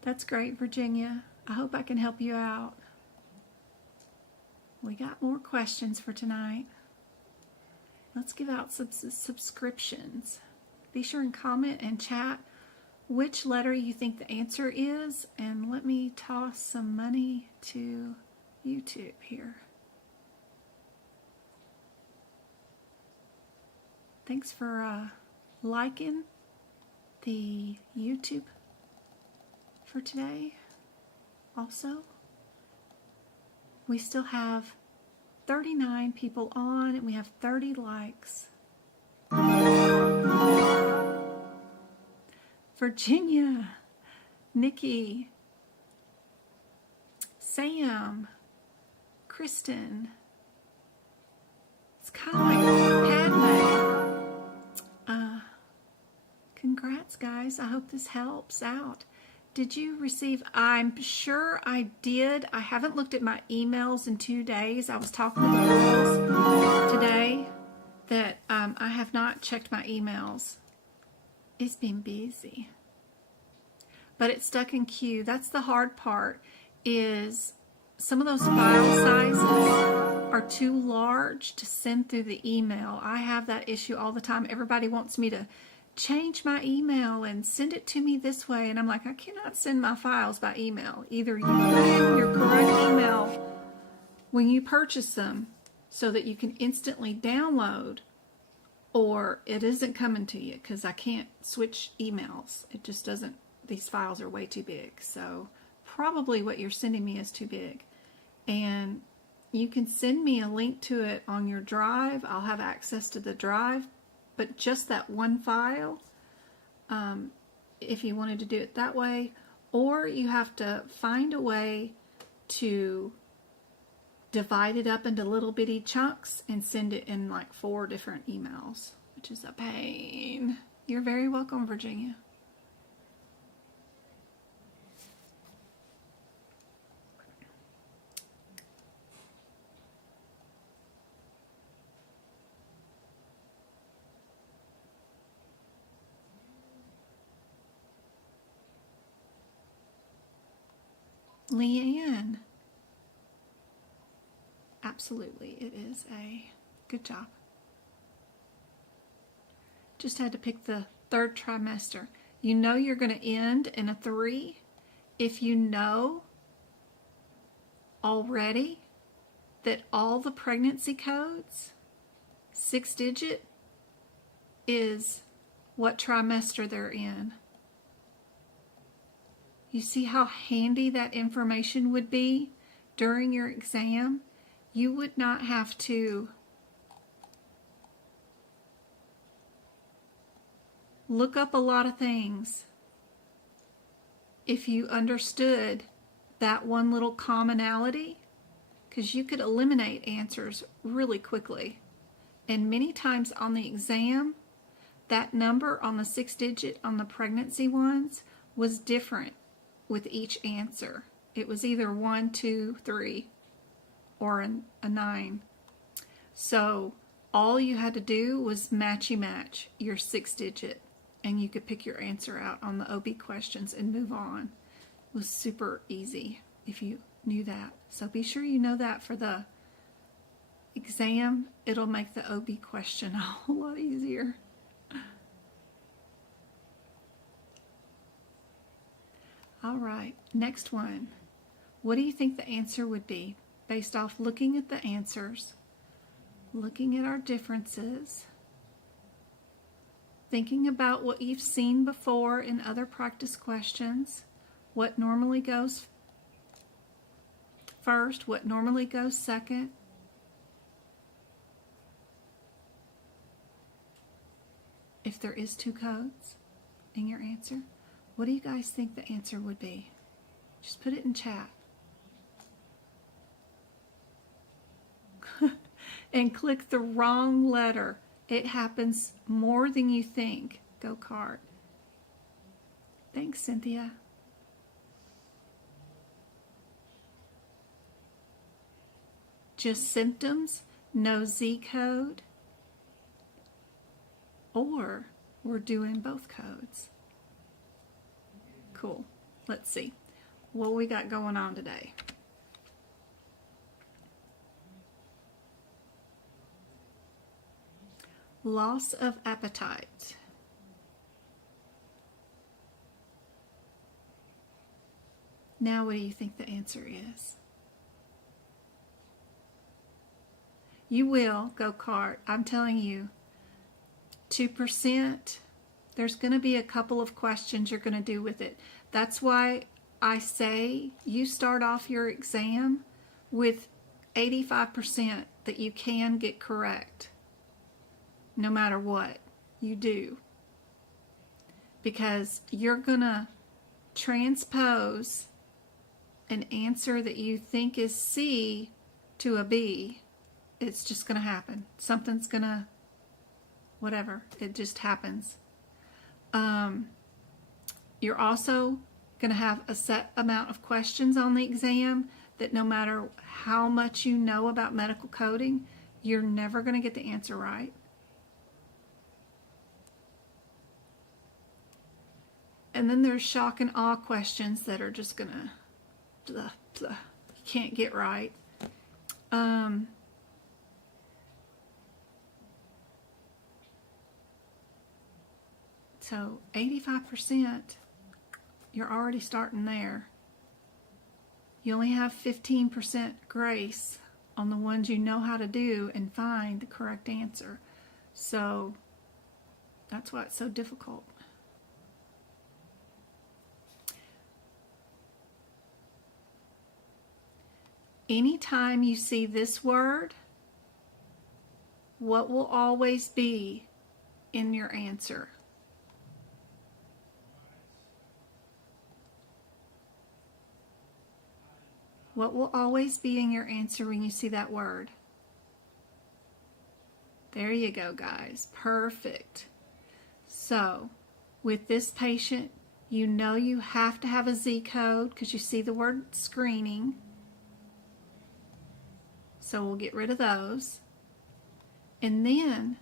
That's great, Virginia. I hope I can help you out. We got more questions for tonight. Let's give out some subscriptions. Be sure and comment and chat which letter you think the answer is, and let me toss some money to YouTube here. Thanks for liking the YouTube for today. Also, we still have 39 people on and we have 30 likes. Virginia, Nikki, Sam, Kristen. It's kind of like Padme. Congrats, guys. I hope this helps out. Did you receive? I'm sure I did. I haven't looked at my emails in 2 days. I was talking to the girls today that I have not checked my emails. It's been busy. But it's stuck in queue. That's the hard part, is some of those file sizes are too large to send through the email. I have that issue all the time. Everybody wants me to change my email and send it to me this way, and I'm like, I cannot send my files by email. Either you put in your correct email when you purchase them so that you can instantly download, or it isn't coming to you, because I can't switch emails. It just doesn't, these files are way too big. So probably what you're sending me is too big, and you can send me a link to it on your drive. I'll have access to the drive, but just that one file, if you wanted to do it that way, or you have to find a way to divide it up into little bitty chunks and send it in like 4 different emails, which is a pain. You're very welcome, Virginia. Leanne. Absolutely, it is a good job. Just had to pick the 3rd trimester. You know you're going to end in a 3 if you know already that all the pregnancy codes, 6-digit, is what trimester they're in. You see how handy that information would be during your exam? You would not have to look up a lot of things if you understood that one little commonality, because you could eliminate answers really quickly. And many times on the exam, that number on the 6-digit on the pregnancy ones was different with each answer. It was either 1, 2, 3, or a 9. So all you had to do was match your 6-digit, and you could pick your answer out on the OB questions and move on. It was super easy if you knew that. So be sure you know that for the exam. It'll make the OB question a whole lot easier. All right, next one. What do you think the answer would be based off looking at the answers, looking at our differences, thinking about what you've seen before in other practice questions, what normally goes first, what normally goes second, if there is 2 codes in your answer? What do you guys think the answer would be? Just put it in chat. And click the wrong letter. It happens more than you think. Go Cart. Thanks, Cynthia. Just symptoms, no Z code. or we're doing both codes. Cool. Let's see what we got going on today. Loss of appetite. Now what do you think the answer is? You will go cart. I'm telling you, 2%, there's going to be a couple of questions you're going to do with it. That's why I say you start off your exam with 85% that you can get correct, no matter what you do. Because you're going to transpose an answer that you think is C to a B. It's just going to happen. Something's going to, whatever, it just happens. You're also going to have a set amount of questions on the exam that no matter how much you know about medical coding, you're never going to get the answer right. And then there's shock and awe questions that are just going to, you can't get right. So 85%, you're already starting there. You only have 15% grace on the ones you know how to do and find the correct answer. So that's why it's so difficult. Anytime you see this word, what will always be in your answer? What will always be in your answer when you see that word? There you go, guys. Perfect. So, with this patient, you know you have to have a Z code because you see the word screening. So we'll get rid of those. And then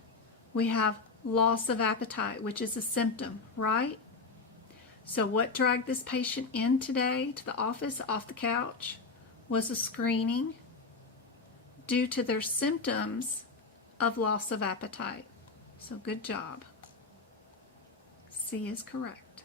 we have loss of appetite, which is a symptom, right? So what dragged this patient in today to the office off the couch was a screening due to their symptoms of loss of appetite. So good job. C is correct.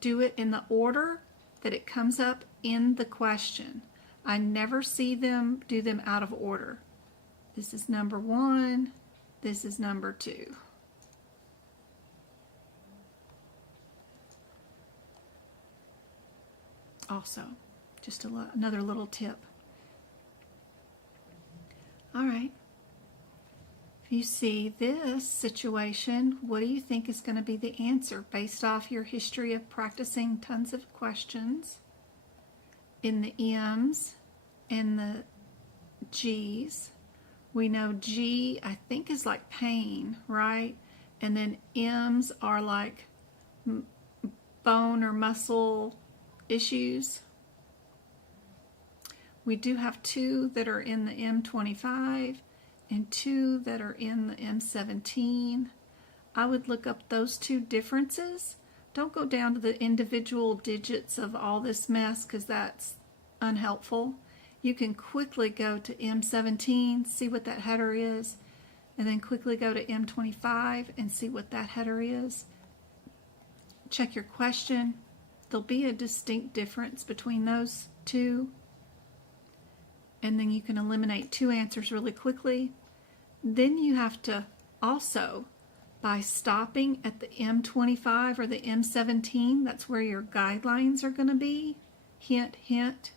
Do it in the order that it comes up in the question. I never see them do them out of order. This is number 1. This is number 2. Also, just another little tip. All right. If you see this situation, what do you think is going to be the answer based off your history of practicing tons of questions in the M's and the G's? We know G, I think, is like pain, right? And then M's are like bone or muscle issues. We do have 2 that are in the M25 and 2 that are in the M17. I would look up those 2 differences. Don't go down to the individual digits of all this mess because that's unhelpful. You can quickly go to M17, see what that header is, and then quickly go to M25 and see what that header is. Check your question. There'll be a distinct difference between those 2. And then you can eliminate 2 answers really quickly. Then you have to also, by stopping at the M25 or the M17, that's where your guidelines are going to be. Hint, hint.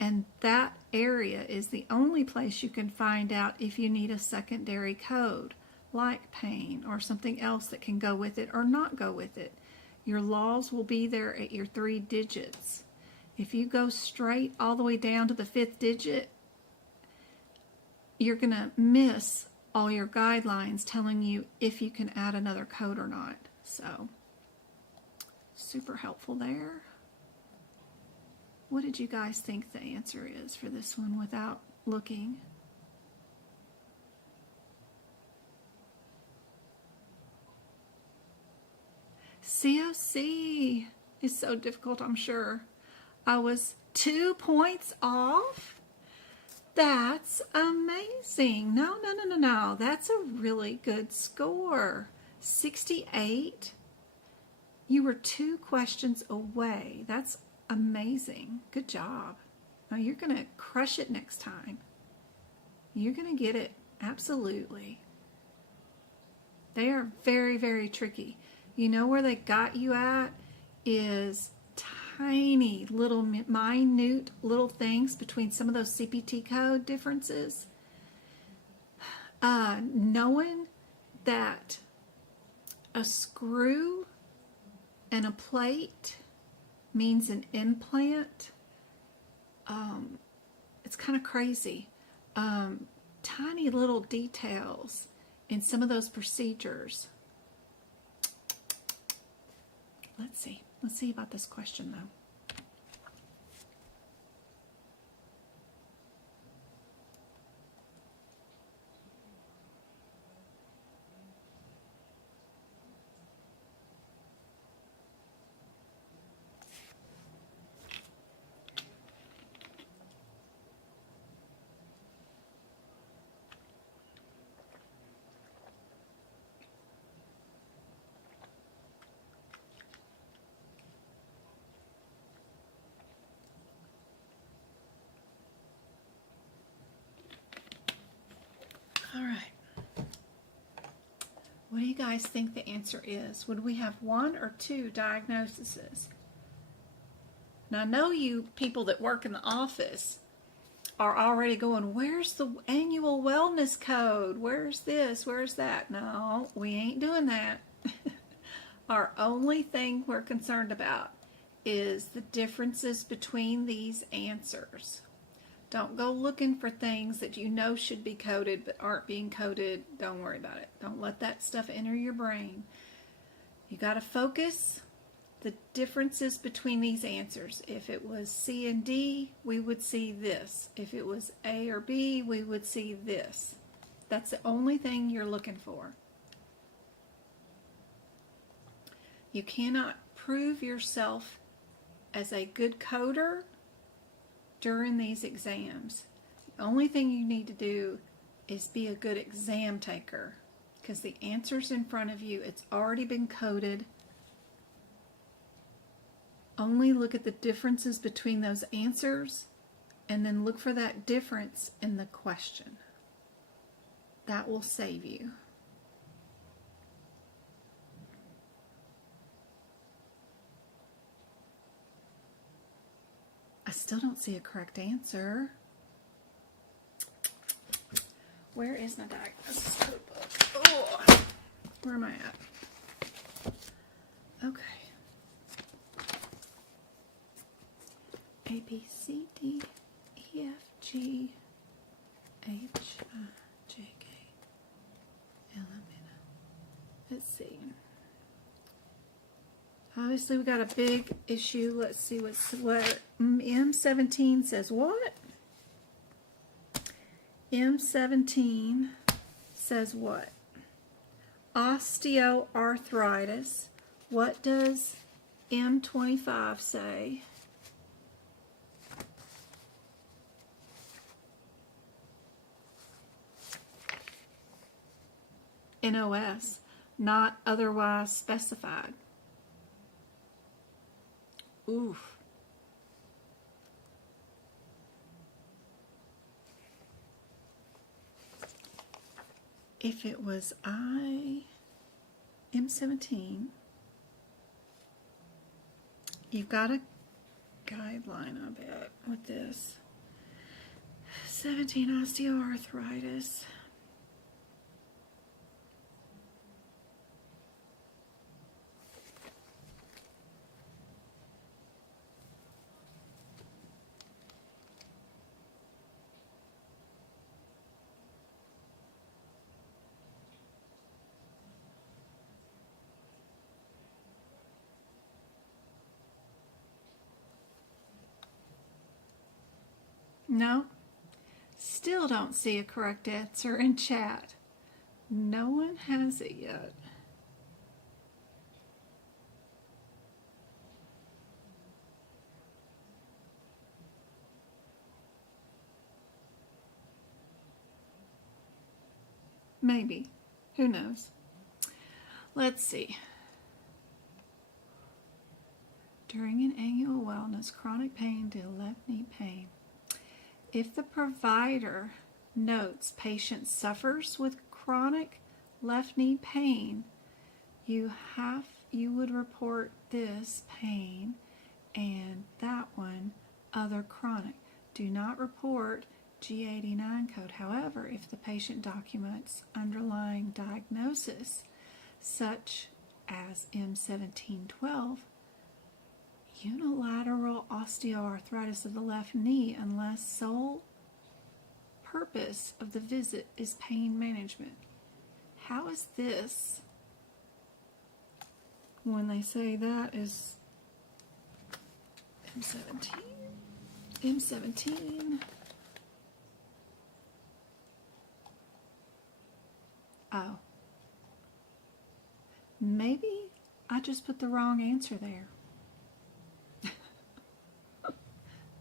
And that area is the only place you can find out if you need a secondary code, like pain or something else that can go with it or not go with it. Your laws will be there at your 3 digits. If you go straight all the way down to the 5th digit, you're going to miss all your guidelines telling you if you can add another code or not. So, super helpful there. What did you guys think the answer is for this one without looking? COC is so difficult, I'm sure. I was 2 points off. That's amazing. No. That's a really good score. 68. You were 2 questions away. That's amazing. Good job. Now you're going to crush it next time. You're going to get it. Absolutely. They are very, very tricky. You know where they got you at is tiny little minute little things between some of those CPT code differences. Knowing that a screw and a plate means an implant, it's kind of crazy. Tiny little details in some of those procedures. Let's see about this question though. All right. What do you guys think the answer is? Would we have 1 or 2 diagnoses? Now I know you people that work in the office are already going, where's the annual wellness code? Where's this? Where's that? No, we ain't doing that. Our only thing we're concerned about is the differences between these answers. Don't go looking for things that you know should be coded but aren't being coded. Don't worry about it. Don't let that stuff enter your brain. You got to focus the differences between these answers. If it was C and D, we would see this. If it was A or B, we would see this. That's the only thing you're looking for. You cannot prove yourself as a good coder during these exams. The only thing you need to do is be a good exam taker, because the answer's in front of you. It's already been coded. Only look at the differences between those answers and then look for that difference in the question. That will save you. I still don't see a correct answer. Where is my diagnosis code book? Oh, where am I at? Okay. A, B, C, D, E, F, G, H, I, J, K, L, M, N. Let's see. Obviously, we got a big issue. Let's see what M17 says. What? M17 says what? Osteoarthritis. What does M25 say? NOS, not otherwise specified. Oof. If it was M17, you've got a guideline, I bet, with this. 17, osteoarthritis. No, still don't see a correct answer in chat. No one has it yet. Maybe. Who knows? Let's see. During an annual wellness, chronic pain due to left knee pain. If the provider notes patient suffers with chronic left knee pain, you would report this pain and that one other chronic. Do not report G89 code. However, if the patient documents underlying diagnosis such as M1712, unilateral osteoarthritis of the left knee, unless sole purpose of the visit is pain management. How is this when they say that is M17? Oh. Maybe I just put the wrong answer there.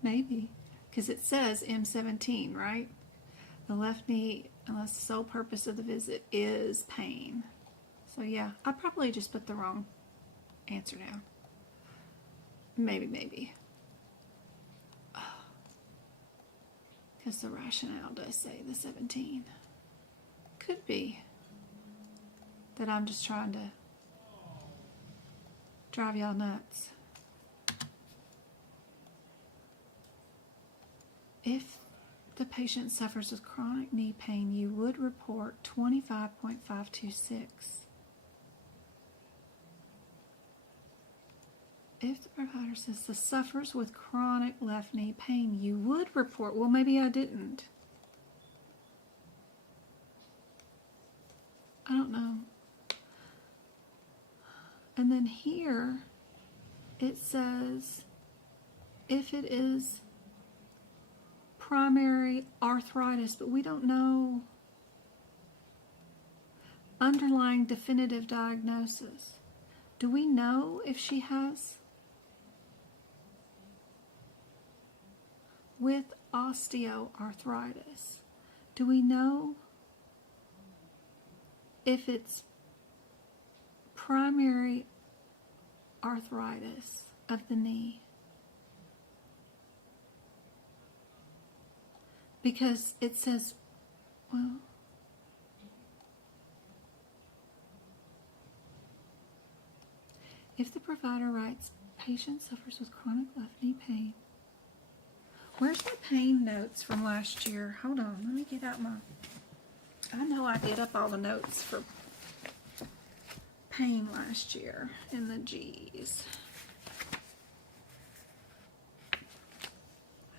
Maybe. Because it says M17, right? The left knee, unless the sole purpose of the visit is pain. So yeah, I probably just put the wrong answer down. Maybe. Because the rationale does say the 17. Could be that I'm just trying to drive y'all nuts. If the patient suffers with chronic knee pain, you would report 25.526. If the provider says the suffers with chronic left knee pain, you would report, well, maybe I didn't. I don't know. And then here it says if it is primary arthritis, but we don't know underlying definitive diagnosis. Do we know if she has with osteoarthritis? Do we know if it's primary arthritis of the knee? Because it says, well, if the provider writes, patient suffers with chronic left knee pain. Where's my pain notes from last year? Hold on, let me get out my, I know I did up all the notes for pain last year in the G's.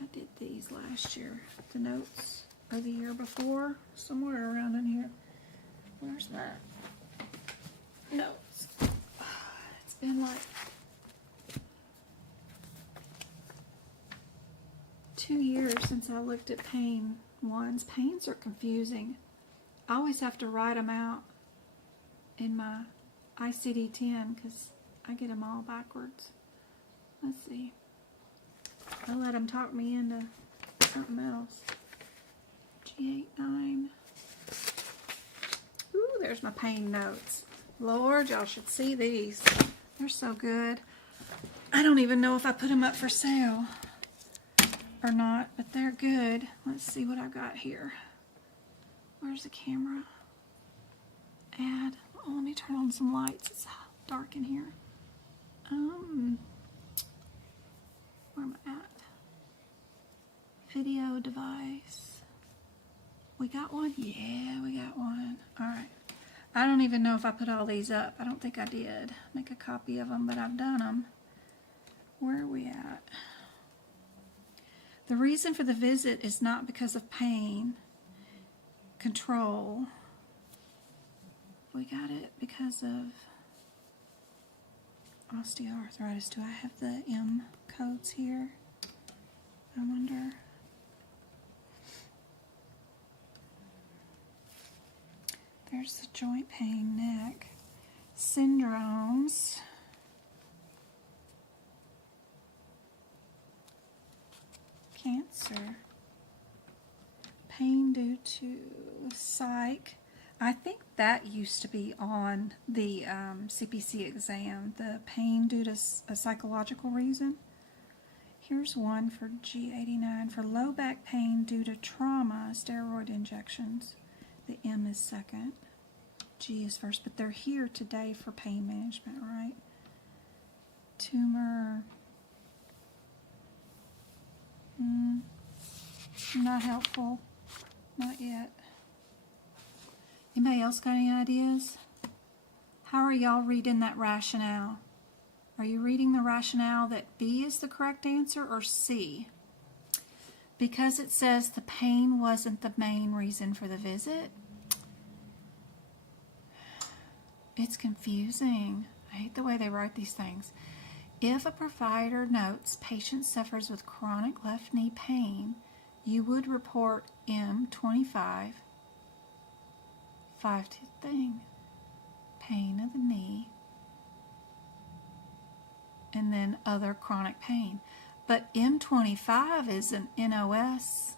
I did these last year. The notes are the year before, somewhere around in here. Where's my notes? It's been like 2 years since I looked at pain ones. Pains are confusing. I always have to write them out in my ICD-10 because I get them all backwards. Let's see. I let them talk me into something else. G89. Ooh, there's my pain notes. Lord, y'all should see these. They're so good. I don't even know if I put them up for sale or not, but they're good. Let's see what I've got here. Where's the camera? Add. Oh, let me turn on some lights. It's dark in here. Where am I at? Video device. We got one? Yeah, we got one. Alright. I don't even know if I put all these up. I don't think I did. Make a copy of them, but I've done them. Where are we at? The reason for the visit is not because of pain. Control. We got it because of osteoarthritis. Do I have the M codes here? I wonder. There's the joint pain, neck, syndromes, cancer, pain due to psych. I think that used to be on the CPC exam, the pain due to a psychological reason. Here's one for G89 for low back pain due to trauma, steroid injections. The M is second, G is first, but they're here today for pain management, right? Tumor, not helpful, not yet. Anybody else got any ideas? How are y'all reading that rationale? Are you reading the rationale that B is the correct answer or C? Because it says the pain wasn't the main reason for the visit. It's confusing. I hate the way they write these things. If a provider notes patient suffers with chronic left knee pain, you would report M25, 5 thing, pain of the knee, and then other chronic pain. But M25 is an NOS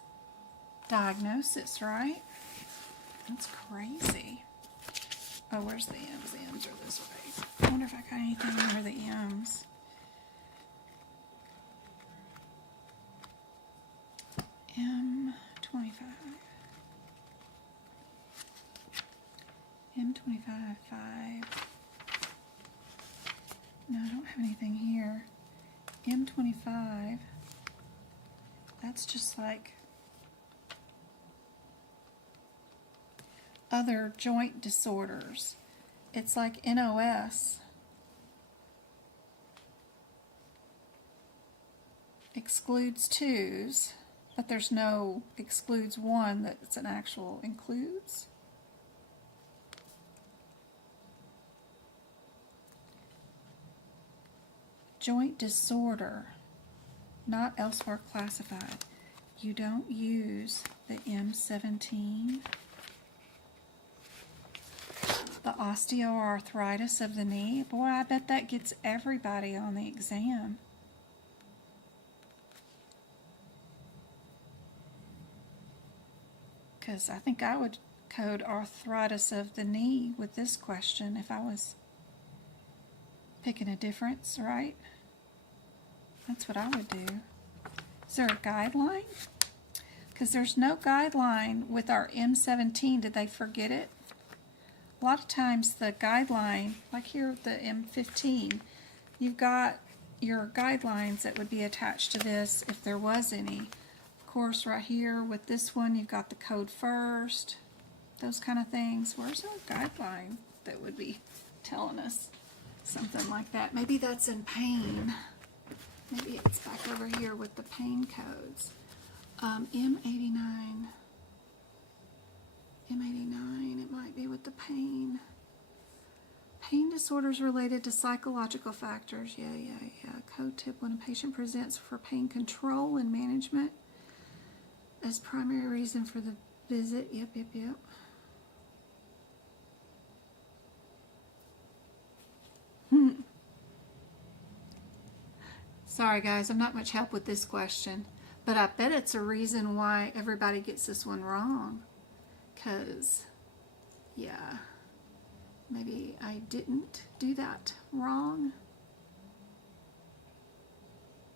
diagnosis, right? That's crazy. Oh, where's the M's? The M's are this way. I wonder if I got anything under the M's. M25. M25, 5. No, I don't have anything here. M25, that's just like other joint disorders. It's like NOS. Excludes 2s, but there's no excludes 1 that's an actual includes. Joint disorder, not elsewhere classified. You don't use the M17. The osteoarthritis of the knee. Boy, I bet that gets everybody on the exam. Because I think I would code arthritis of the knee with this question if I was picking a difference, right? That's what I would do. Is there a guideline? Because there's no guideline with our M17. Did they forget it? A lot of times the guideline, like here the M15, you've got your guidelines that would be attached to this if there was any. Of course, right here with this one, you've got the code first, those kind of things. Where's our guideline that would be telling us something like that? Maybe that's in pain. Maybe it's back over here with the pain codes. M89. M89, it might be with the pain. Pain disorders related to psychological factors. Yeah. Code tip when a patient presents for pain control and management as primary reason for the visit. Yep. Sorry guys, I'm not much help with this question, but I bet it's a reason why everybody gets this one wrong. Because, yeah, maybe I didn't do that wrong.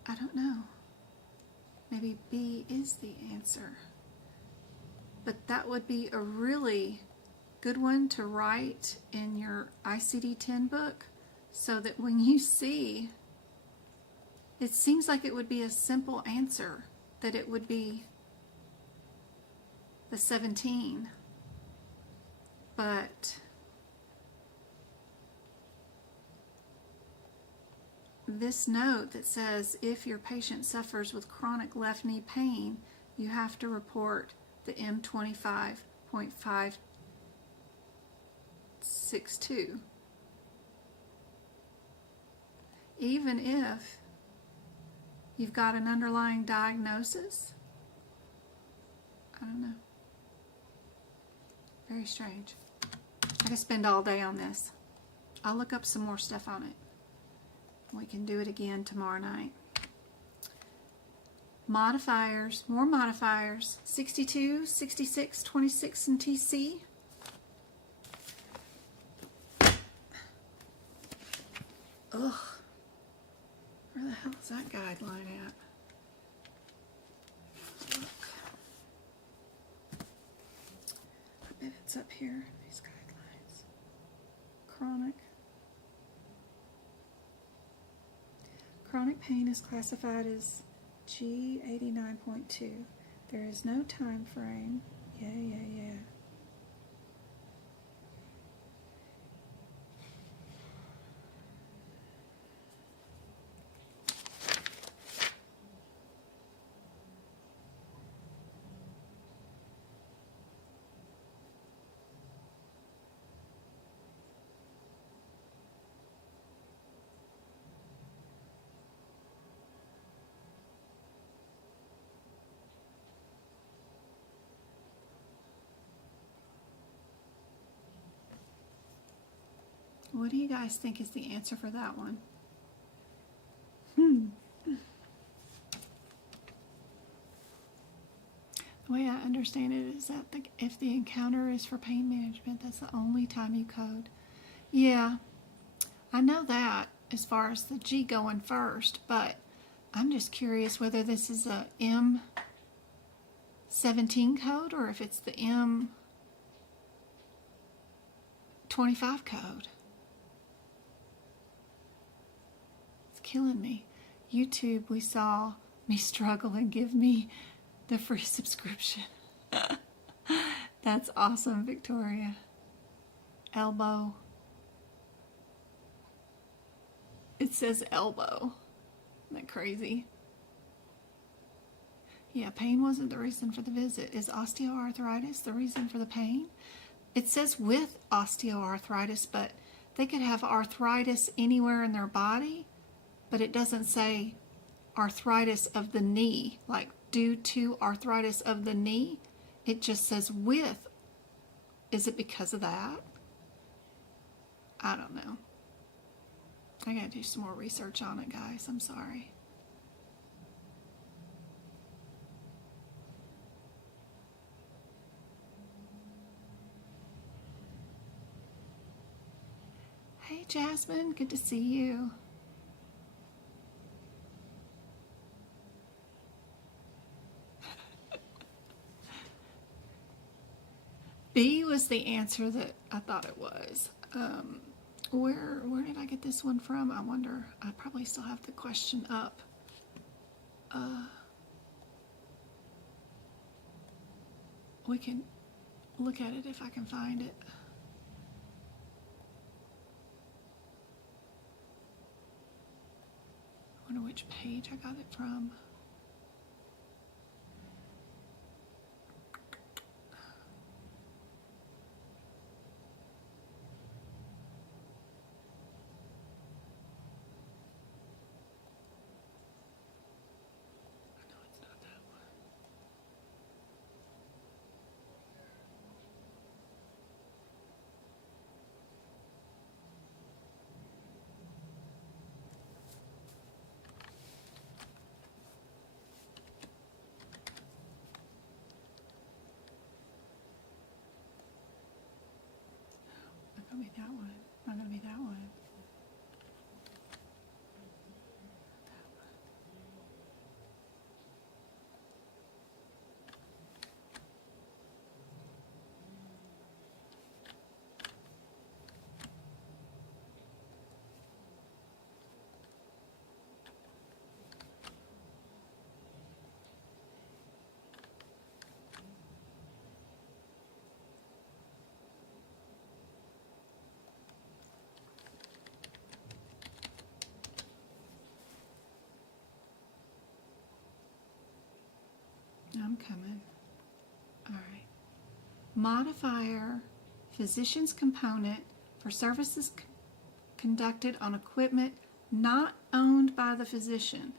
I don't know. Maybe B is the answer. But that would be a really good one to write in your ICD-10 book so that when you see, it seems like it would be a simple answer, that it would be the 17. But this note that says if your patient suffers with chronic left knee pain, you have to report the M25.562. Even if you've got an underlying diagnosis. I don't know. Very strange. I could spend all day on this. I'll look up some more stuff on it. We can do it again tomorrow night. Modifiers, more modifiers. 62, 66, 26, and TC. Ugh. Where the hell is that guideline at? Look. I bet it's up here, these guidelines. Chronic. Chronic pain is classified as G89.2. There is no time frame. Yeah. What do you guys think is the answer for that one? The way I understand it is that if the encounter is for pain management, that's the only time you code. Yeah, I know that as far as the G going first, but I'm just curious whether this is a M17 code or if it's the M25 code. It's killing me. YouTube, we saw me struggle and give me the free subscription. That's awesome, Victoria. Elbow. It says elbow. Isn't that crazy? Yeah, pain wasn't the reason for the visit. Is osteoarthritis the reason for the pain? It says with osteoarthritis, but they could have arthritis anywhere in their body, but it doesn't say arthritis of the knee, like due to arthritis of the knee. It just says with. Is it because of that? I don't know. I gotta do some more research on it, guys. I'm sorry. Hey, Jasmine. Good to see you. B was the answer that I thought it was. Where did I get this one from? I wonder. I probably still have the question up. We can look at it if I can find it. I wonder which page I got it from. Not gonna be that one. Not gonna be that one. I'm coming. All right. Modifier, physician's component for services conducted on equipment not owned by the physician.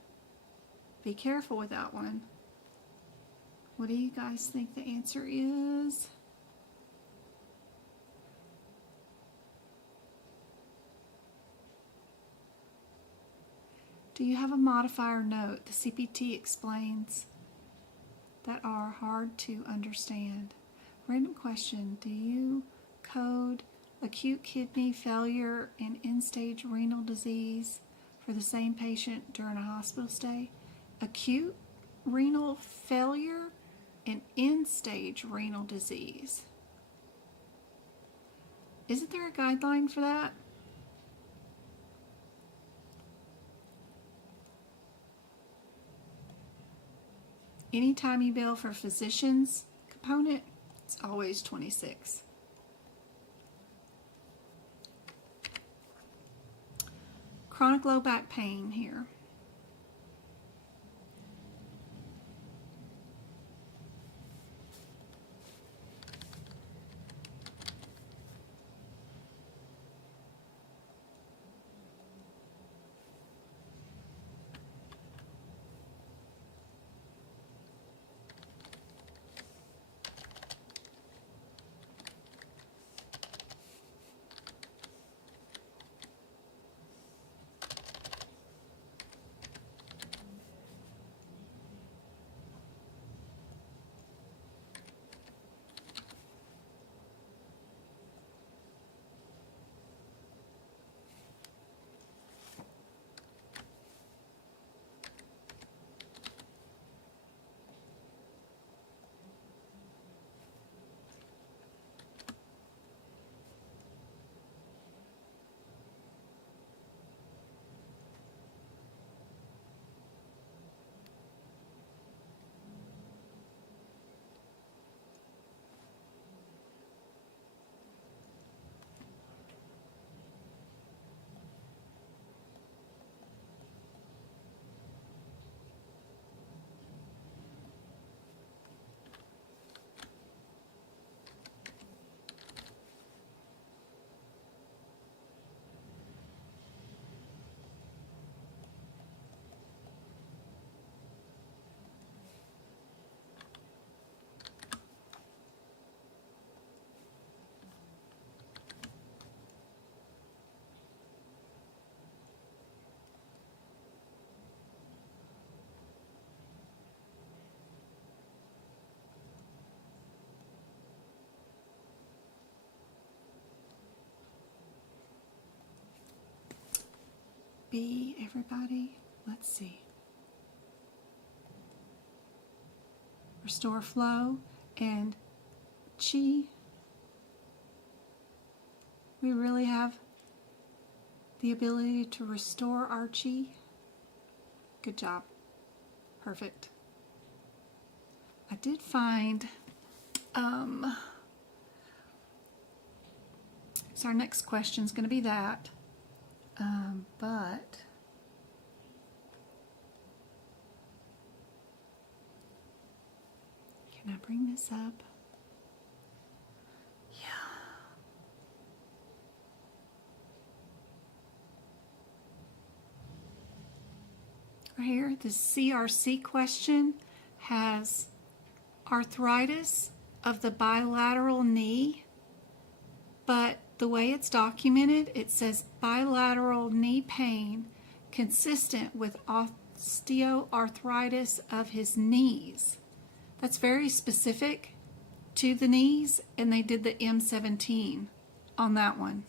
Be careful with that one. What do you guys think the answer is? Do you have a modifier note? The CPT explains that are hard to understand. Random question. Do you code acute kidney failure and end-stage renal disease for the same patient during a hospital stay. Acute renal failure and end-stage renal disease. Isn't there a guideline for that? Anytime you bill for physician's component, it's always 26. Chronic low back pain here. B, everybody, let's see. Restore flow and chi. We really have the ability to restore our chi. Good job. Perfect. I did find, so our next question is going to be that. But can I bring this up? Yeah. Right here, the CRC question has arthritis of the bilateral knee, but the way it's documented, it says bilateral knee pain consistent with osteoarthritis of his knees. That's very specific to the knees, and they did the M17 on that one.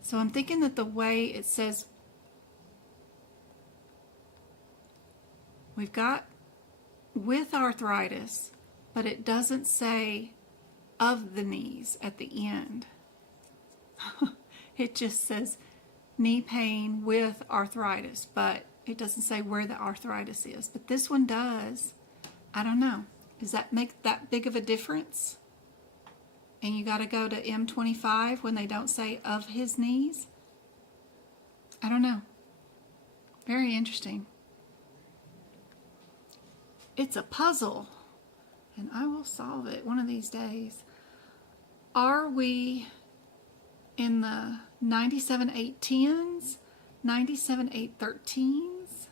So I'm thinking that the way it says, we've got with arthritis, but it doesn't say of the knees at the end. It just says knee pain with arthritis, but it doesn't say where the arthritis is. But this one does. I don't know. Does that make that big of a difference? And you got to go to M25 when they don't say of his knees? I don't know. Very interesting. It's a puzzle, and I will solve it one of these days. Are we in the 97-810s, 97-813s,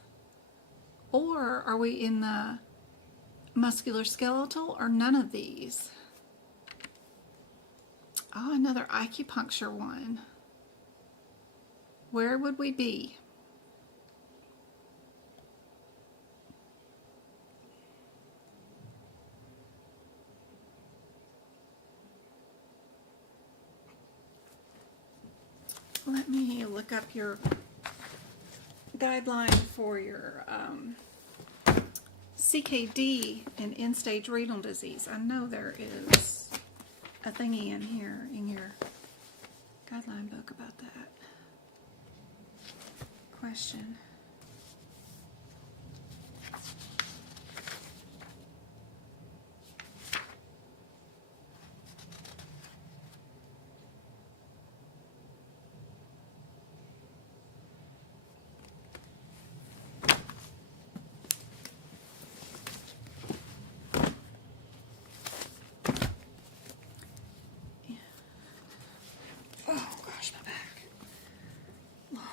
or are we in the musculoskeletal, or none of these? Oh, another acupuncture one. Where would we be? Let me look up your guideline for your CKD and end-stage renal disease. I know there is a thingy in here in your guideline book about that. Question. Oh gosh, my back. Lord.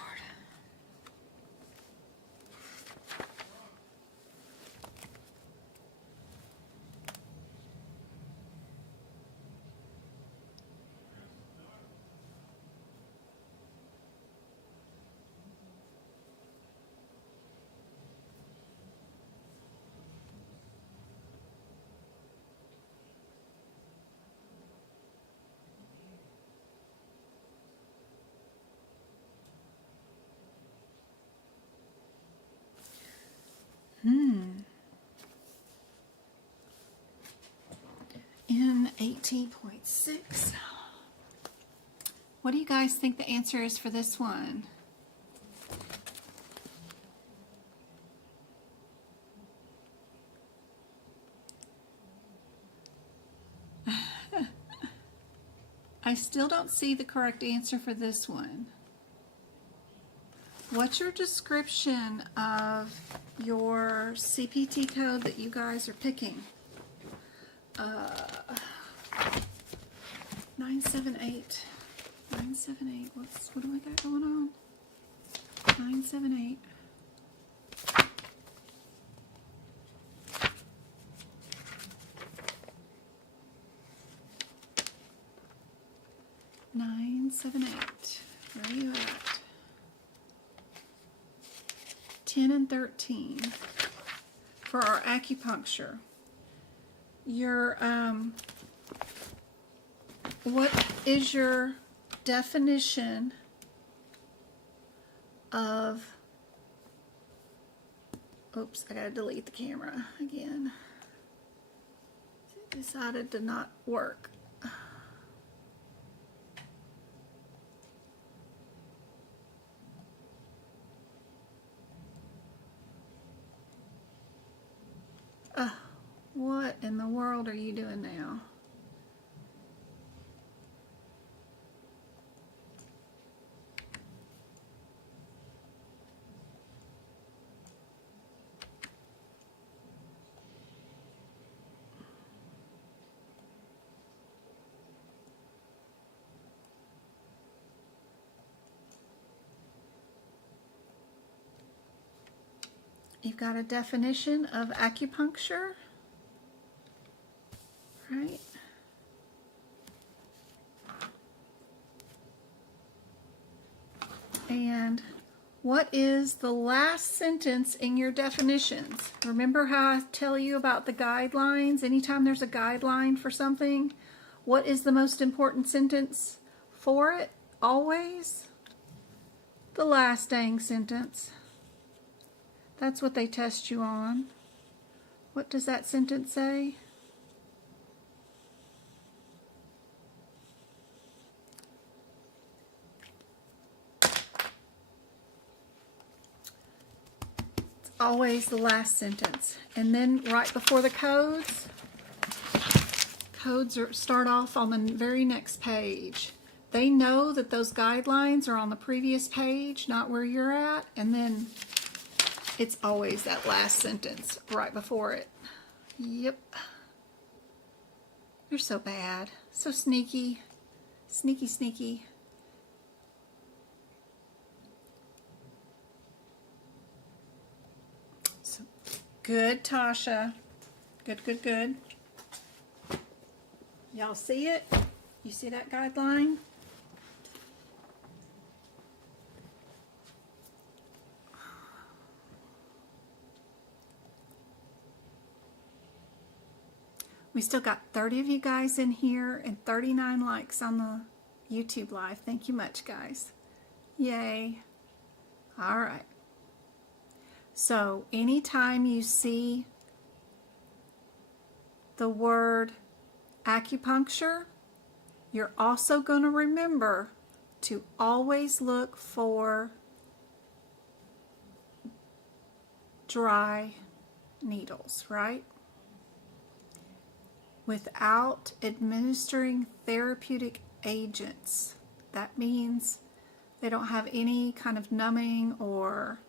In 18.6. What do you guys think the answer is for this one? I still don't see the correct answer for this one. What's your description of your CPT code that you guys are picking? 978. 978. What do we got going on? 978. Where are you at? 10 and 13 for our acupuncture. Your what is your definition of, oops, I gotta delete the camera again. It decided to not work. What in the world are you doing now? You've got a definition of acupuncture, right? And what is the last sentence in your definitions? Remember how I tell you about the guidelines? Anytime there's a guideline for something, what is the most important sentence for it? Always the last dang sentence. That's what they test you on. What does that sentence say? It's always the last sentence. And then right before the codes start off on the very next page. They know that those guidelines are on the previous page, not where you're at, and then it's always that last sentence right before it. Yep. You're so bad. So sneaky. Sneaky, sneaky. So, good, Tasha. Good, good, good. Y'all see it? You see that guideline? We still got 30 of you guys in here and 39 likes on the YouTube live. Thank you much, guys. Yay. All right. So anytime you see the word acupuncture, you're also going to remember to always look for dry needles, right? Without administering therapeutic agents. That means they don't have any kind of numbing or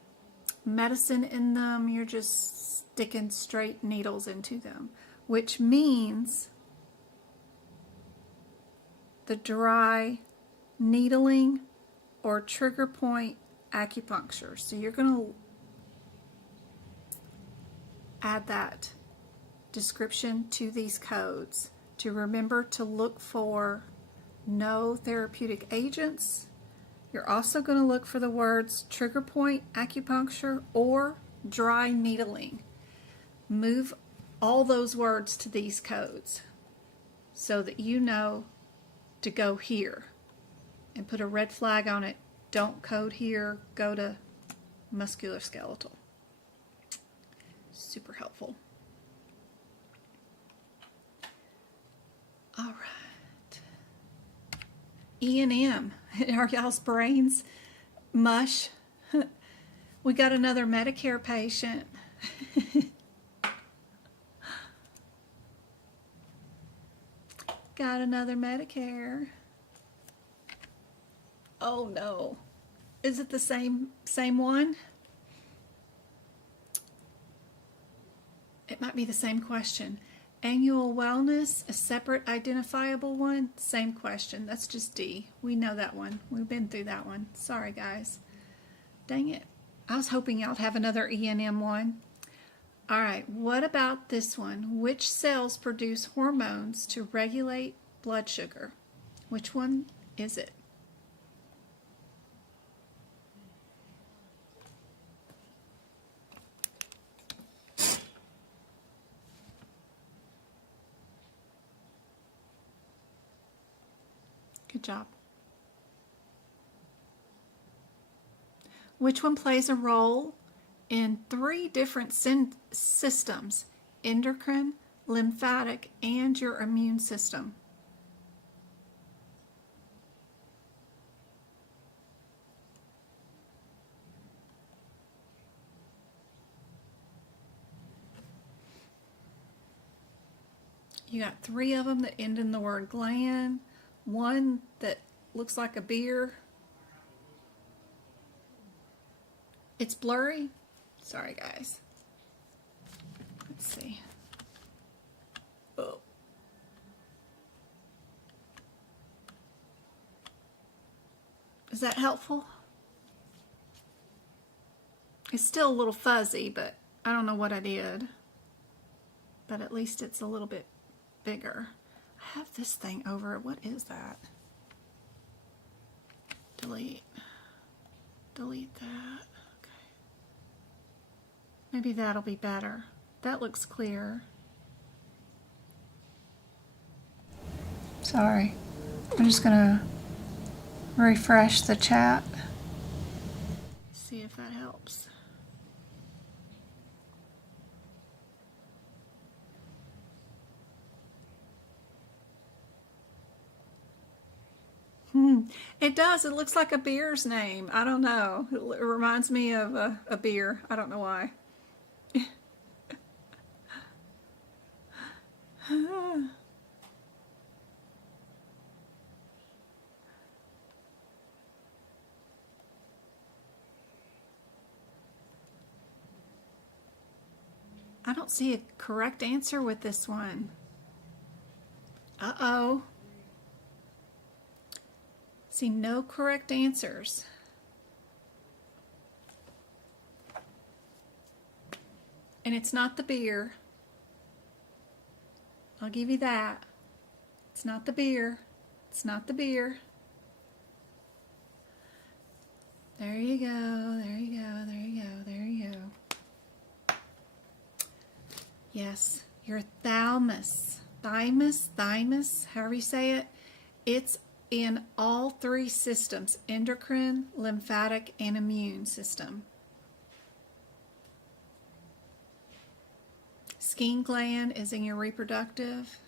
medicine in them. You're just sticking straight needles into them, which means the dry needling or trigger point acupuncture. So you're going to add that description to these codes to remember to look for no therapeutic agents. You're also going to look for the words trigger point acupuncture or dry needling. Move all those words to these codes so that you know to go here and put a red flag on it. Don't code here, go to musculoskeletal. Super helpful. All right. E&M. Are y'all's brains mush? We got another Medicare patient. Got another Medicare. Oh no. Is it the same one? It might be the same question. Annual wellness, a separate identifiable one? Same question. That's just D. We know that one. We've been through that one. Sorry, guys. Dang it. I was hoping y'all'd have another E&M one. All right, what about this one? Which cells produce hormones to regulate blood sugar? Which one is it? Good job. Which one plays a role in 3 different systems: endocrine, lymphatic, and your immune system? You got 3 of them that end in the word gland, one that looks like a beer. It's blurry. Sorry, guys. Let's see. Oh. Is that helpful? It's still a little fuzzy, but I don't know what I did. But at least it's a little bit bigger. I have this thing over. What is that? Delete. Delete that. Okay. Maybe that'll be better. That looks clear. Sorry. I'm just gonna refresh the chat. See if that helps. It does. It looks like a beer's name. I don't know. It reminds me of a beer. I don't know why. I don't see a correct answer with this one. Uh-oh. See no correct answers. And it's not the beer. I'll give you that. It's not the beer. It's not the beer. There you go. There you go. There you go. There you go. Yes, your thalamus. Thymus, however you say it. It's in all three systems: endocrine, lymphatic, and immune system. Skin gland is in your reproductive.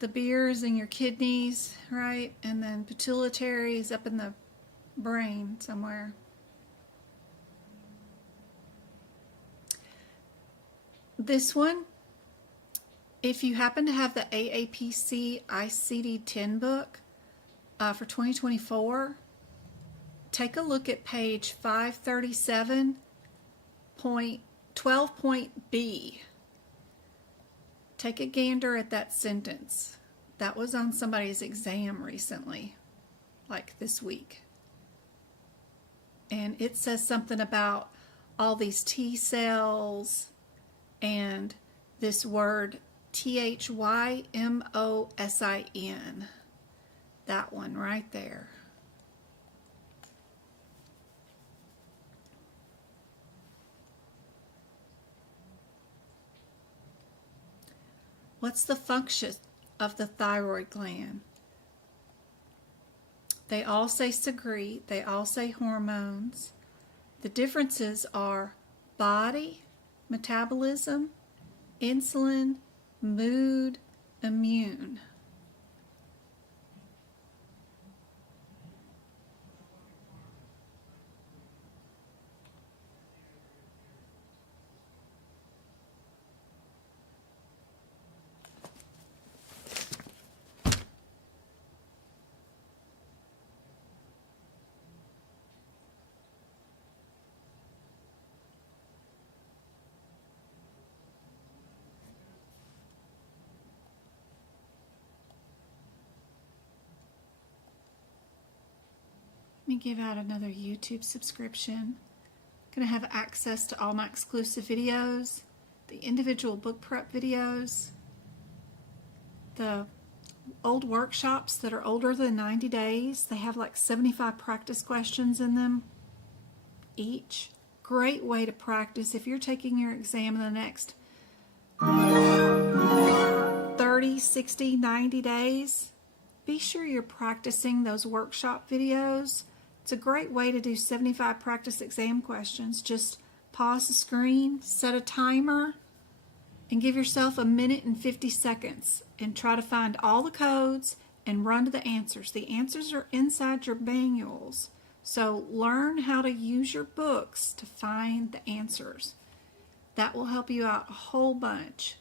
The beer is in your kidneys, right? And then pituitary is up in the brain somewhere. This one, if you happen to have the AAPC ICD-10 book for 2024, take a look at page 537.12.B. Take a gander at that sentence. That was on somebody's exam recently, like this week. And it says something about all these T cells and this word THYMOSIN. That one right there. What's the function of the thyroid gland? They all say secrete, they all say hormones. The differences are body, metabolism, insulin, mood, immune. Let me give out another YouTube subscription. Going to have access to all my exclusive videos, the individual book prep videos, the old workshops that are older than 90 days. They have like 75 practice questions in them each. Great way to practice if you're taking your exam in the next 30, 60, 90 days. Be sure you're practicing those workshop videos. It's a great way to do 75 practice exam questions. Just pause the screen, set a timer, and give yourself a minute and 50 seconds and try to find all the codes and run to the answers. The answers are inside your manuals. So learn how to use your books to find the answers. That will help you out a whole bunch.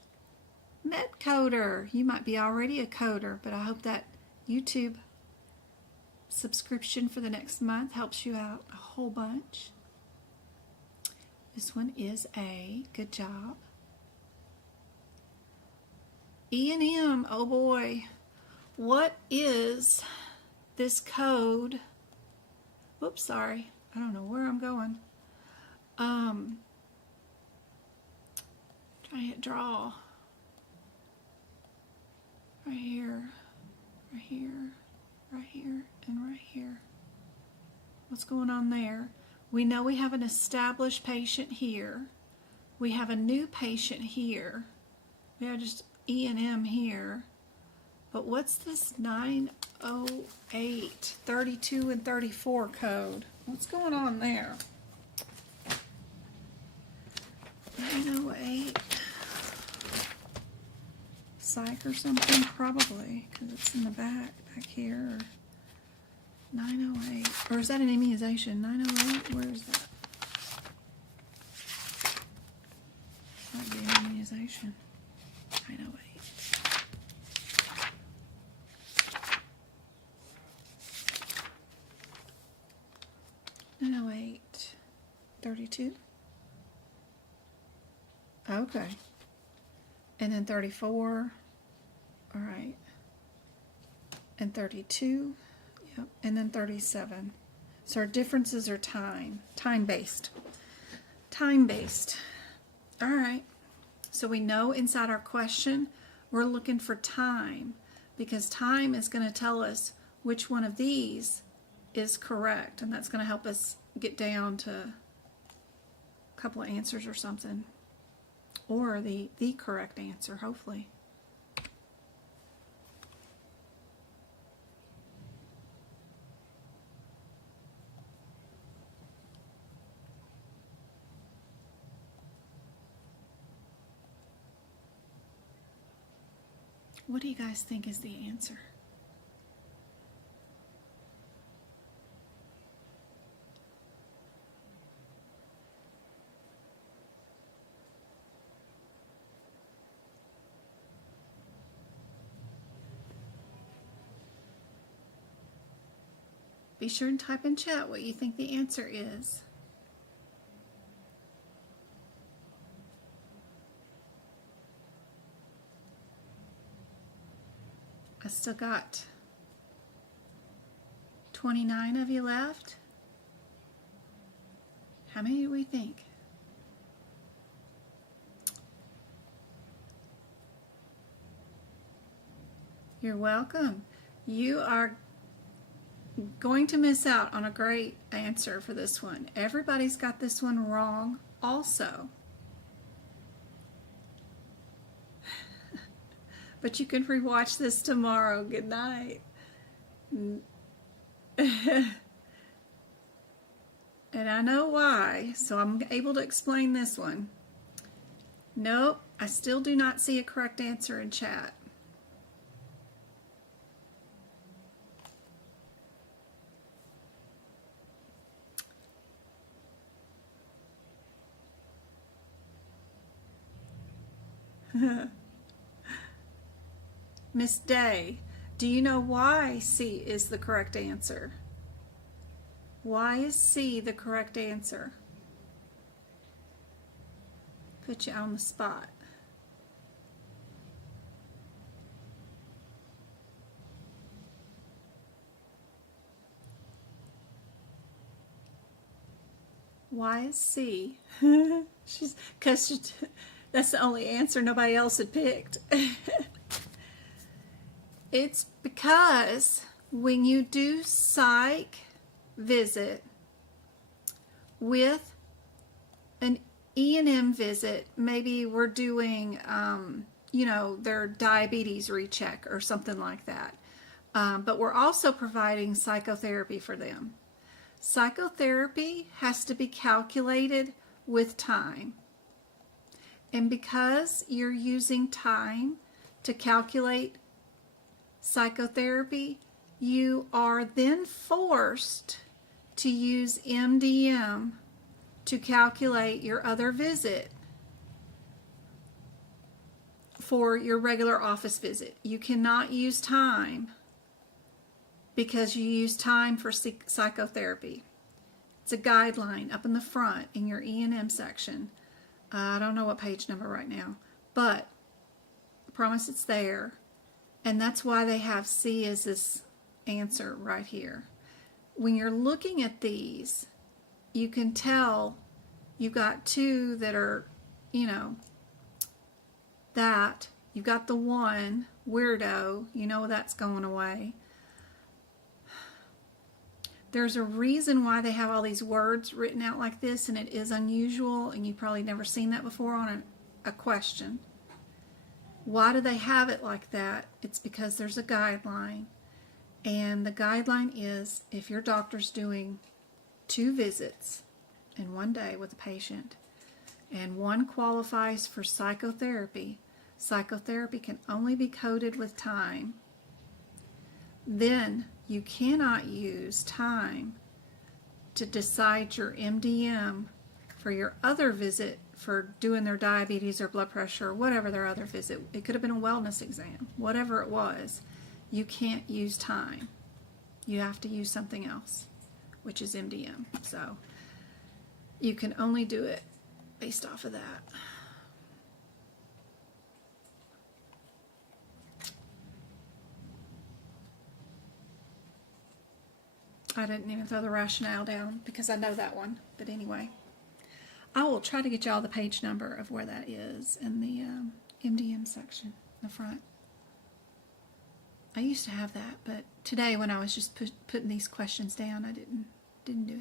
MedCoder, you might be already a coder, but I hope that YouTube subscription for the next month helps you out a whole bunch. This one is A. Good job. E&M, oh boy. What is this code? Whoops, sorry. I don't know where I'm going. Trying to hit draw. Right here, right here, right here, and right here. What's going on there? We know we have an established patient here. We have a new patient here. We have just E&M here. But what's this 908, 32, and 34 code? What's going on there? 908. Psych or something, probably, because it's in the back here. 908, or is that an immunization? 908, where is that? Might be an immunization. 908. 908. 32. Okay. And then 34. All right. And 32. Yep. And then 37. So our differences are time-based. Time-based. All right. So we know inside our question we're looking for time, because time is going to tell us which one of these is correct, and that's going to help us get down to a couple of answers or something, or the correct answer, hopefully. What do you guys think is the answer? Be sure and type in chat what you think the answer is. I still got 29 of you left. How many do we think? You're welcome. You are going to miss out on a great answer for this one. Everybody's got this one wrong also. But you can rewatch this tomorrow. Good night. And I know why, so I'm able to explain this one. Nope, I still do not see a correct answer in chat. Miss Day, do you know why C is the correct answer? Why is C the correct answer? Put you on the spot. Why is C? Because that's the only answer nobody else had picked. It's because when you do psych visit with an E&M visit, maybe we're doing, their diabetes recheck or something like that. But we're also providing psychotherapy for them. Psychotherapy has to be calculated with time. And because you're using time to calculate psychotherapy, you are then forced to use MDM to calculate your other visit for your regular office visit. You cannot use time because you use time for psychotherapy. It's a guideline up in the front in your E&M section. I don't know what page number right now, but I promise it's there. And that's why they have C as this answer right here. When you're looking at these, you can tell you've got two that are, that. You've got the one, weirdo, that's going away. There's a reason why they have all these words written out like this, and it is unusual, and you've probably never seen that before on a question. Why do they have it like that? It's because there's a guideline, and the guideline is if your doctor's doing 2 visits in one day with a patient, and one qualifies for psychotherapy, psychotherapy can only be coded with time, then you cannot use time to decide your MDM for your other visit for doing their diabetes or blood pressure or whatever their other visit. It could have been a wellness exam. Whatever it was, you can't use time. You have to use something else, which is MDM. So you can only do it based off of that. I didn't even throw the rationale down because I know that one. But anyway, I will try to get y'all the page number of where that is in the MDM section in the front. I used to have that, but today when I was just putting these questions down, I didn't do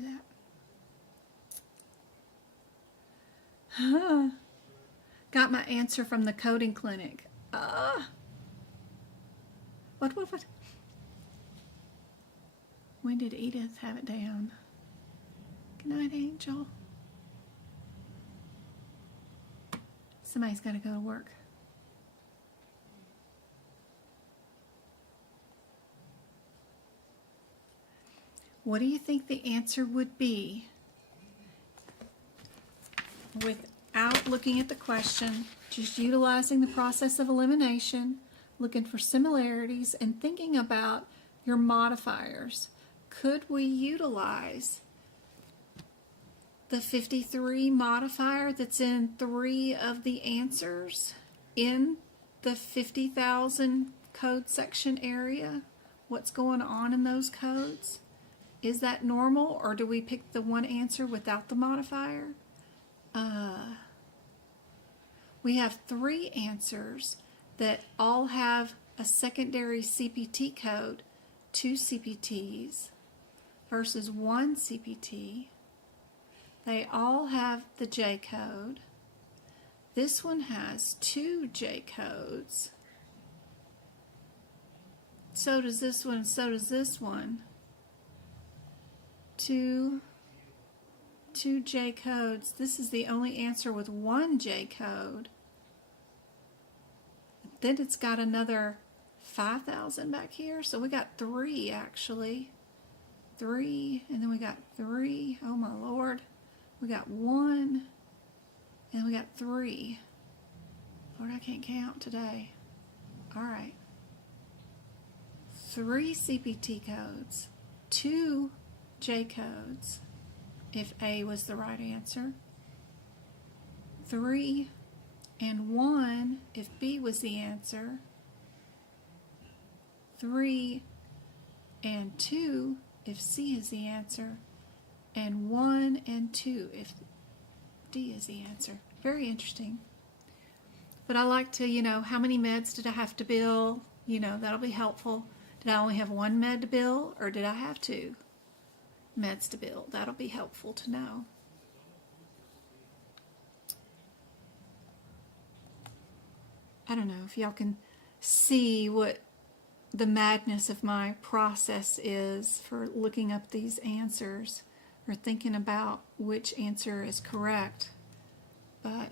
that. Got my answer from the coding clinic. What? When did Edith have it down? Good night, Angel. Somebody's got to go to work. What do you think the answer would be? Without looking at the question, just utilizing the process of elimination, looking for similarities, and thinking about your modifiers. Could we utilize the 53 modifier that's in 3 of the answers in the 50,000 code section area? What's going on in those codes? Is that normal, or do we pick the one answer without the modifier? We have 3 answers that all have a secondary CPT code, 2 CPTs versus 1 CPT. They all have the J code. This one has 2 J codes. So does this one, so does this one. 2 J codes. This is the only answer with 1 J code. Then it's got another 5,000 back here. So we got 3 actually. 3, and then we got 3. Oh my Lord. We got 1, and we got 3. Lord, I can't count today. All right. 3 CPT codes, 2 J codes, if A was the right answer. 3 and 1 if B was the answer. 3 and 2 if C is the answer. And 1 and 2 if D is the answer. Very interesting. But I like to, how many meds did I have to bill? That'll be helpful. Did I only have 1 med to bill, or did I have 2 meds to bill? That'll be helpful to know. I don't know if y'all can see what the madness of my process is for looking up these answers or thinking about which answer is correct, but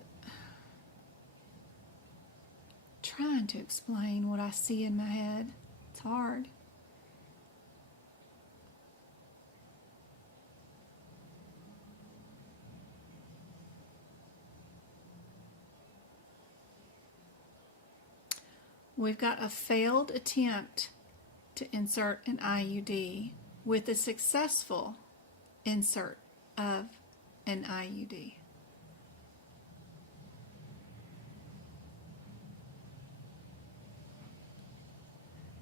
trying to explain what I see in my head, it's hard. We've got a failed attempt to insert an IUD with a successful insert of an IUD.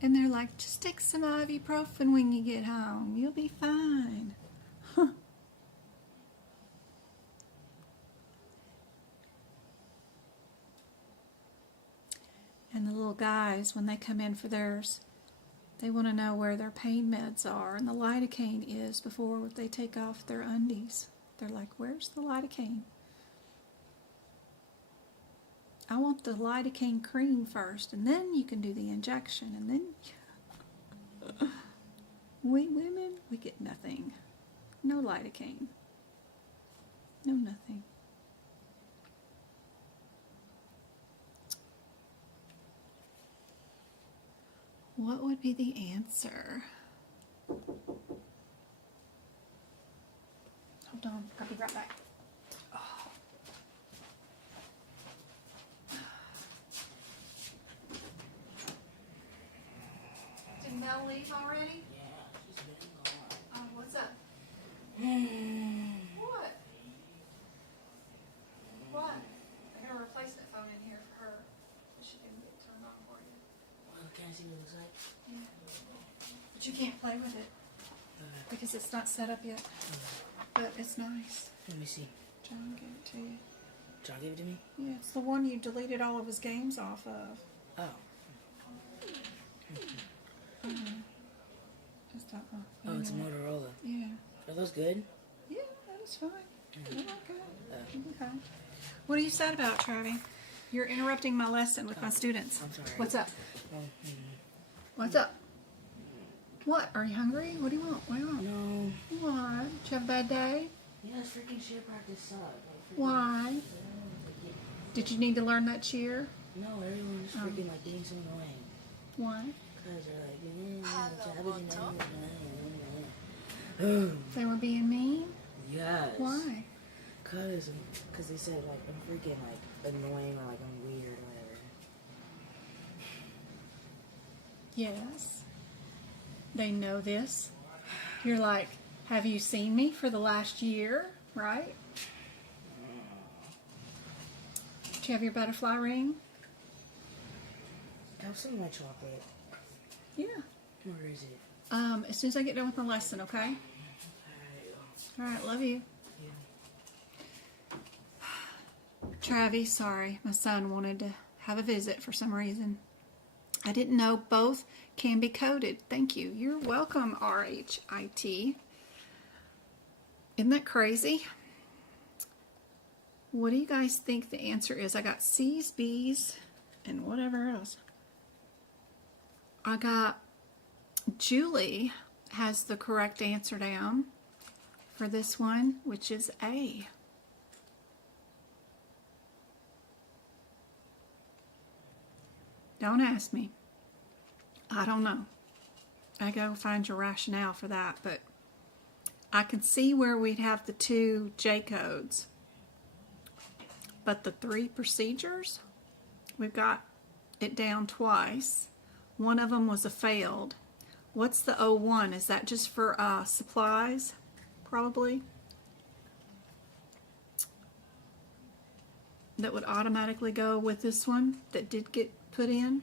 And they're like, just take some ibuprofen when you get home. You'll be fine. Huh. And the little guys, when they come in for theirs, they want to know where their pain meds are and the lidocaine is before they take off their undies. They're like, where's the lidocaine? I want the lidocaine cream first, and then you can do the injection, and then we women, we get nothing. No lidocaine. No nothing. What would be the answer? Hold on, I'll be right back. Did Mel leave already? Yeah, she's been gone. What's up? What? What? I got a replacement phone in here for her, so she can get turned on for you. Well, can I see what it looks like? Yeah. But you can't play with it because it's not set up yet. But it's nice. Let me see. John gave it to you. John gave it to me? Yeah, it's the one you deleted all of his games off of. Oh. Just that one. Oh, it's a Motorola. Yeah. Are those good? Yeah, that was fine. They're okay. Okay. What are you sad about, Travi? You're interrupting my lesson with my students. I'm sorry. What's up? Oh, What's up? What? Are you hungry? What do you want? What do you want? no. What? Did you have a bad day? Yeah, this freaking cheer practice sucked. Why? Did you need to learn that cheer? No, everyone's freaking like being so annoying. Why? Because they're like, They were being mean? Yes. Why? Cause they said like I'm freaking like annoying or like I'm weird or whatever. Yes. They know this. You're like, have you seen me for the last year? Right? Do you have your butterfly ring? Have some of my chocolate. Yeah. Where is it? As soon as I get done with the lesson, okay? All right, love you. Travis, sorry. My son wanted to have a visit for some reason. I didn't know both can be coded. Thank you. You're welcome, RHIT. Isn't that crazy? What do you guys think the answer is? I got C's, B's, and whatever else. I got Julie has the correct answer down for this one, which is A. Don't ask me. I don't know. I gotta find your rationale for that, but I can see where we'd have the 2 J codes. But the 3 procedures, we've got it down twice. One of them was a failed. What's the 01? Is that just for supplies? Probably. That would automatically go with this one that did get put in.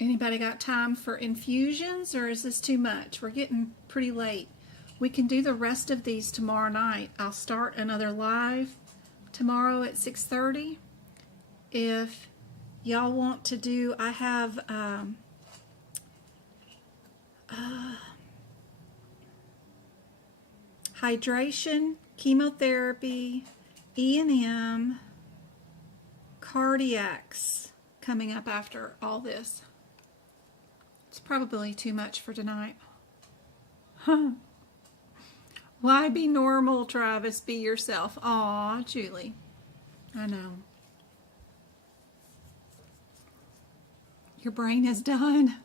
Anybody got time for infusions, or is this too much? We're getting pretty late. We can do the rest of these tomorrow night. I'll start another live tomorrow at 6:30. If y'all want to do, I have hydration, chemotherapy, E&M, cardiacs coming up after all this. It's probably too much for tonight. Huh. Why be normal, Travis? Be yourself. Aw, Julie. I know. Your brain is done.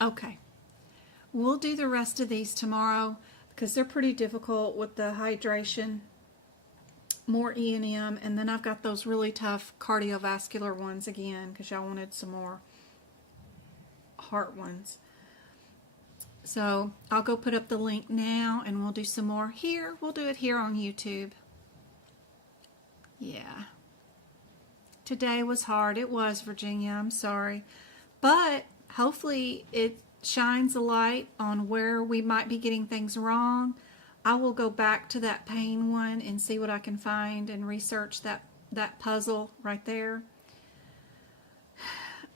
Okay. We'll do the rest of these tomorrow because they're pretty difficult with the hydration. More E&M, and then I've got those really tough cardiovascular ones again because y'all wanted some more heart ones. So I'll go put up the link now and we'll do some more here. We'll do it here on YouTube. Yeah. Today was hard. It was, Virginia. I'm sorry. But hopefully it shines a light on where we might be getting things wrong. I will go back to that pain one and see what I can find and research that puzzle right there.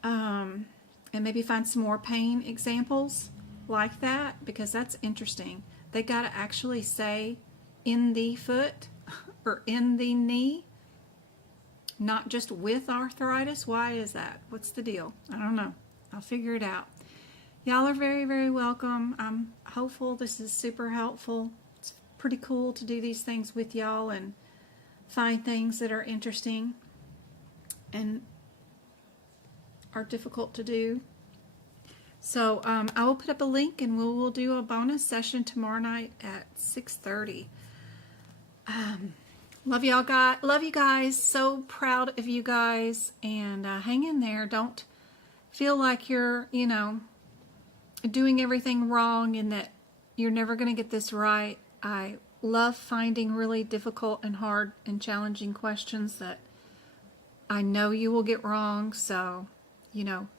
And maybe find some more pain examples like that, because that's interesting. They got to actually say in the foot or in the knee, not just with arthritis. Why is that? What's the deal? I don't know. I'll figure it out. Y'all are very, very welcome. I'm hopeful this is super helpful. It's pretty cool to do these things with y'all and find things that are interesting and are difficult to do. So I will put up a link and we'll do a bonus session tomorrow night at 6:30. Love y'all, guys. Love you guys. So proud of you guys, and hang in there. Don't feel like you're, doing everything wrong and that you're never going to get this right. I love finding really difficult and hard and challenging questions that I know you will get wrong. So,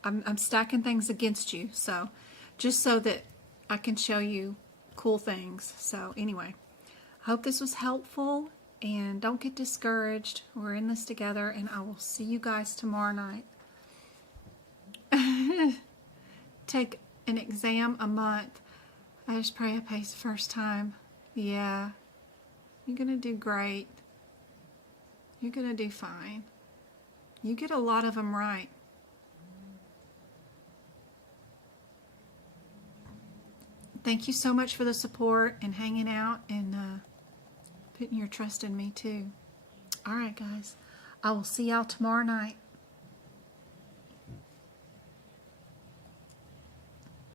I'm stacking things against you. So, just so that I can show you cool things. So, anyway, I hope this was helpful, and don't get discouraged. We're in this together, and I will see you guys tomorrow night. Take an exam a month. I just pray I pace the first time. Yeah. You're going to do great. You're going to do fine. You get a lot of them right. Thank you so much for the support and hanging out and putting your trust in me too. All right, guys. I will see y'all tomorrow night.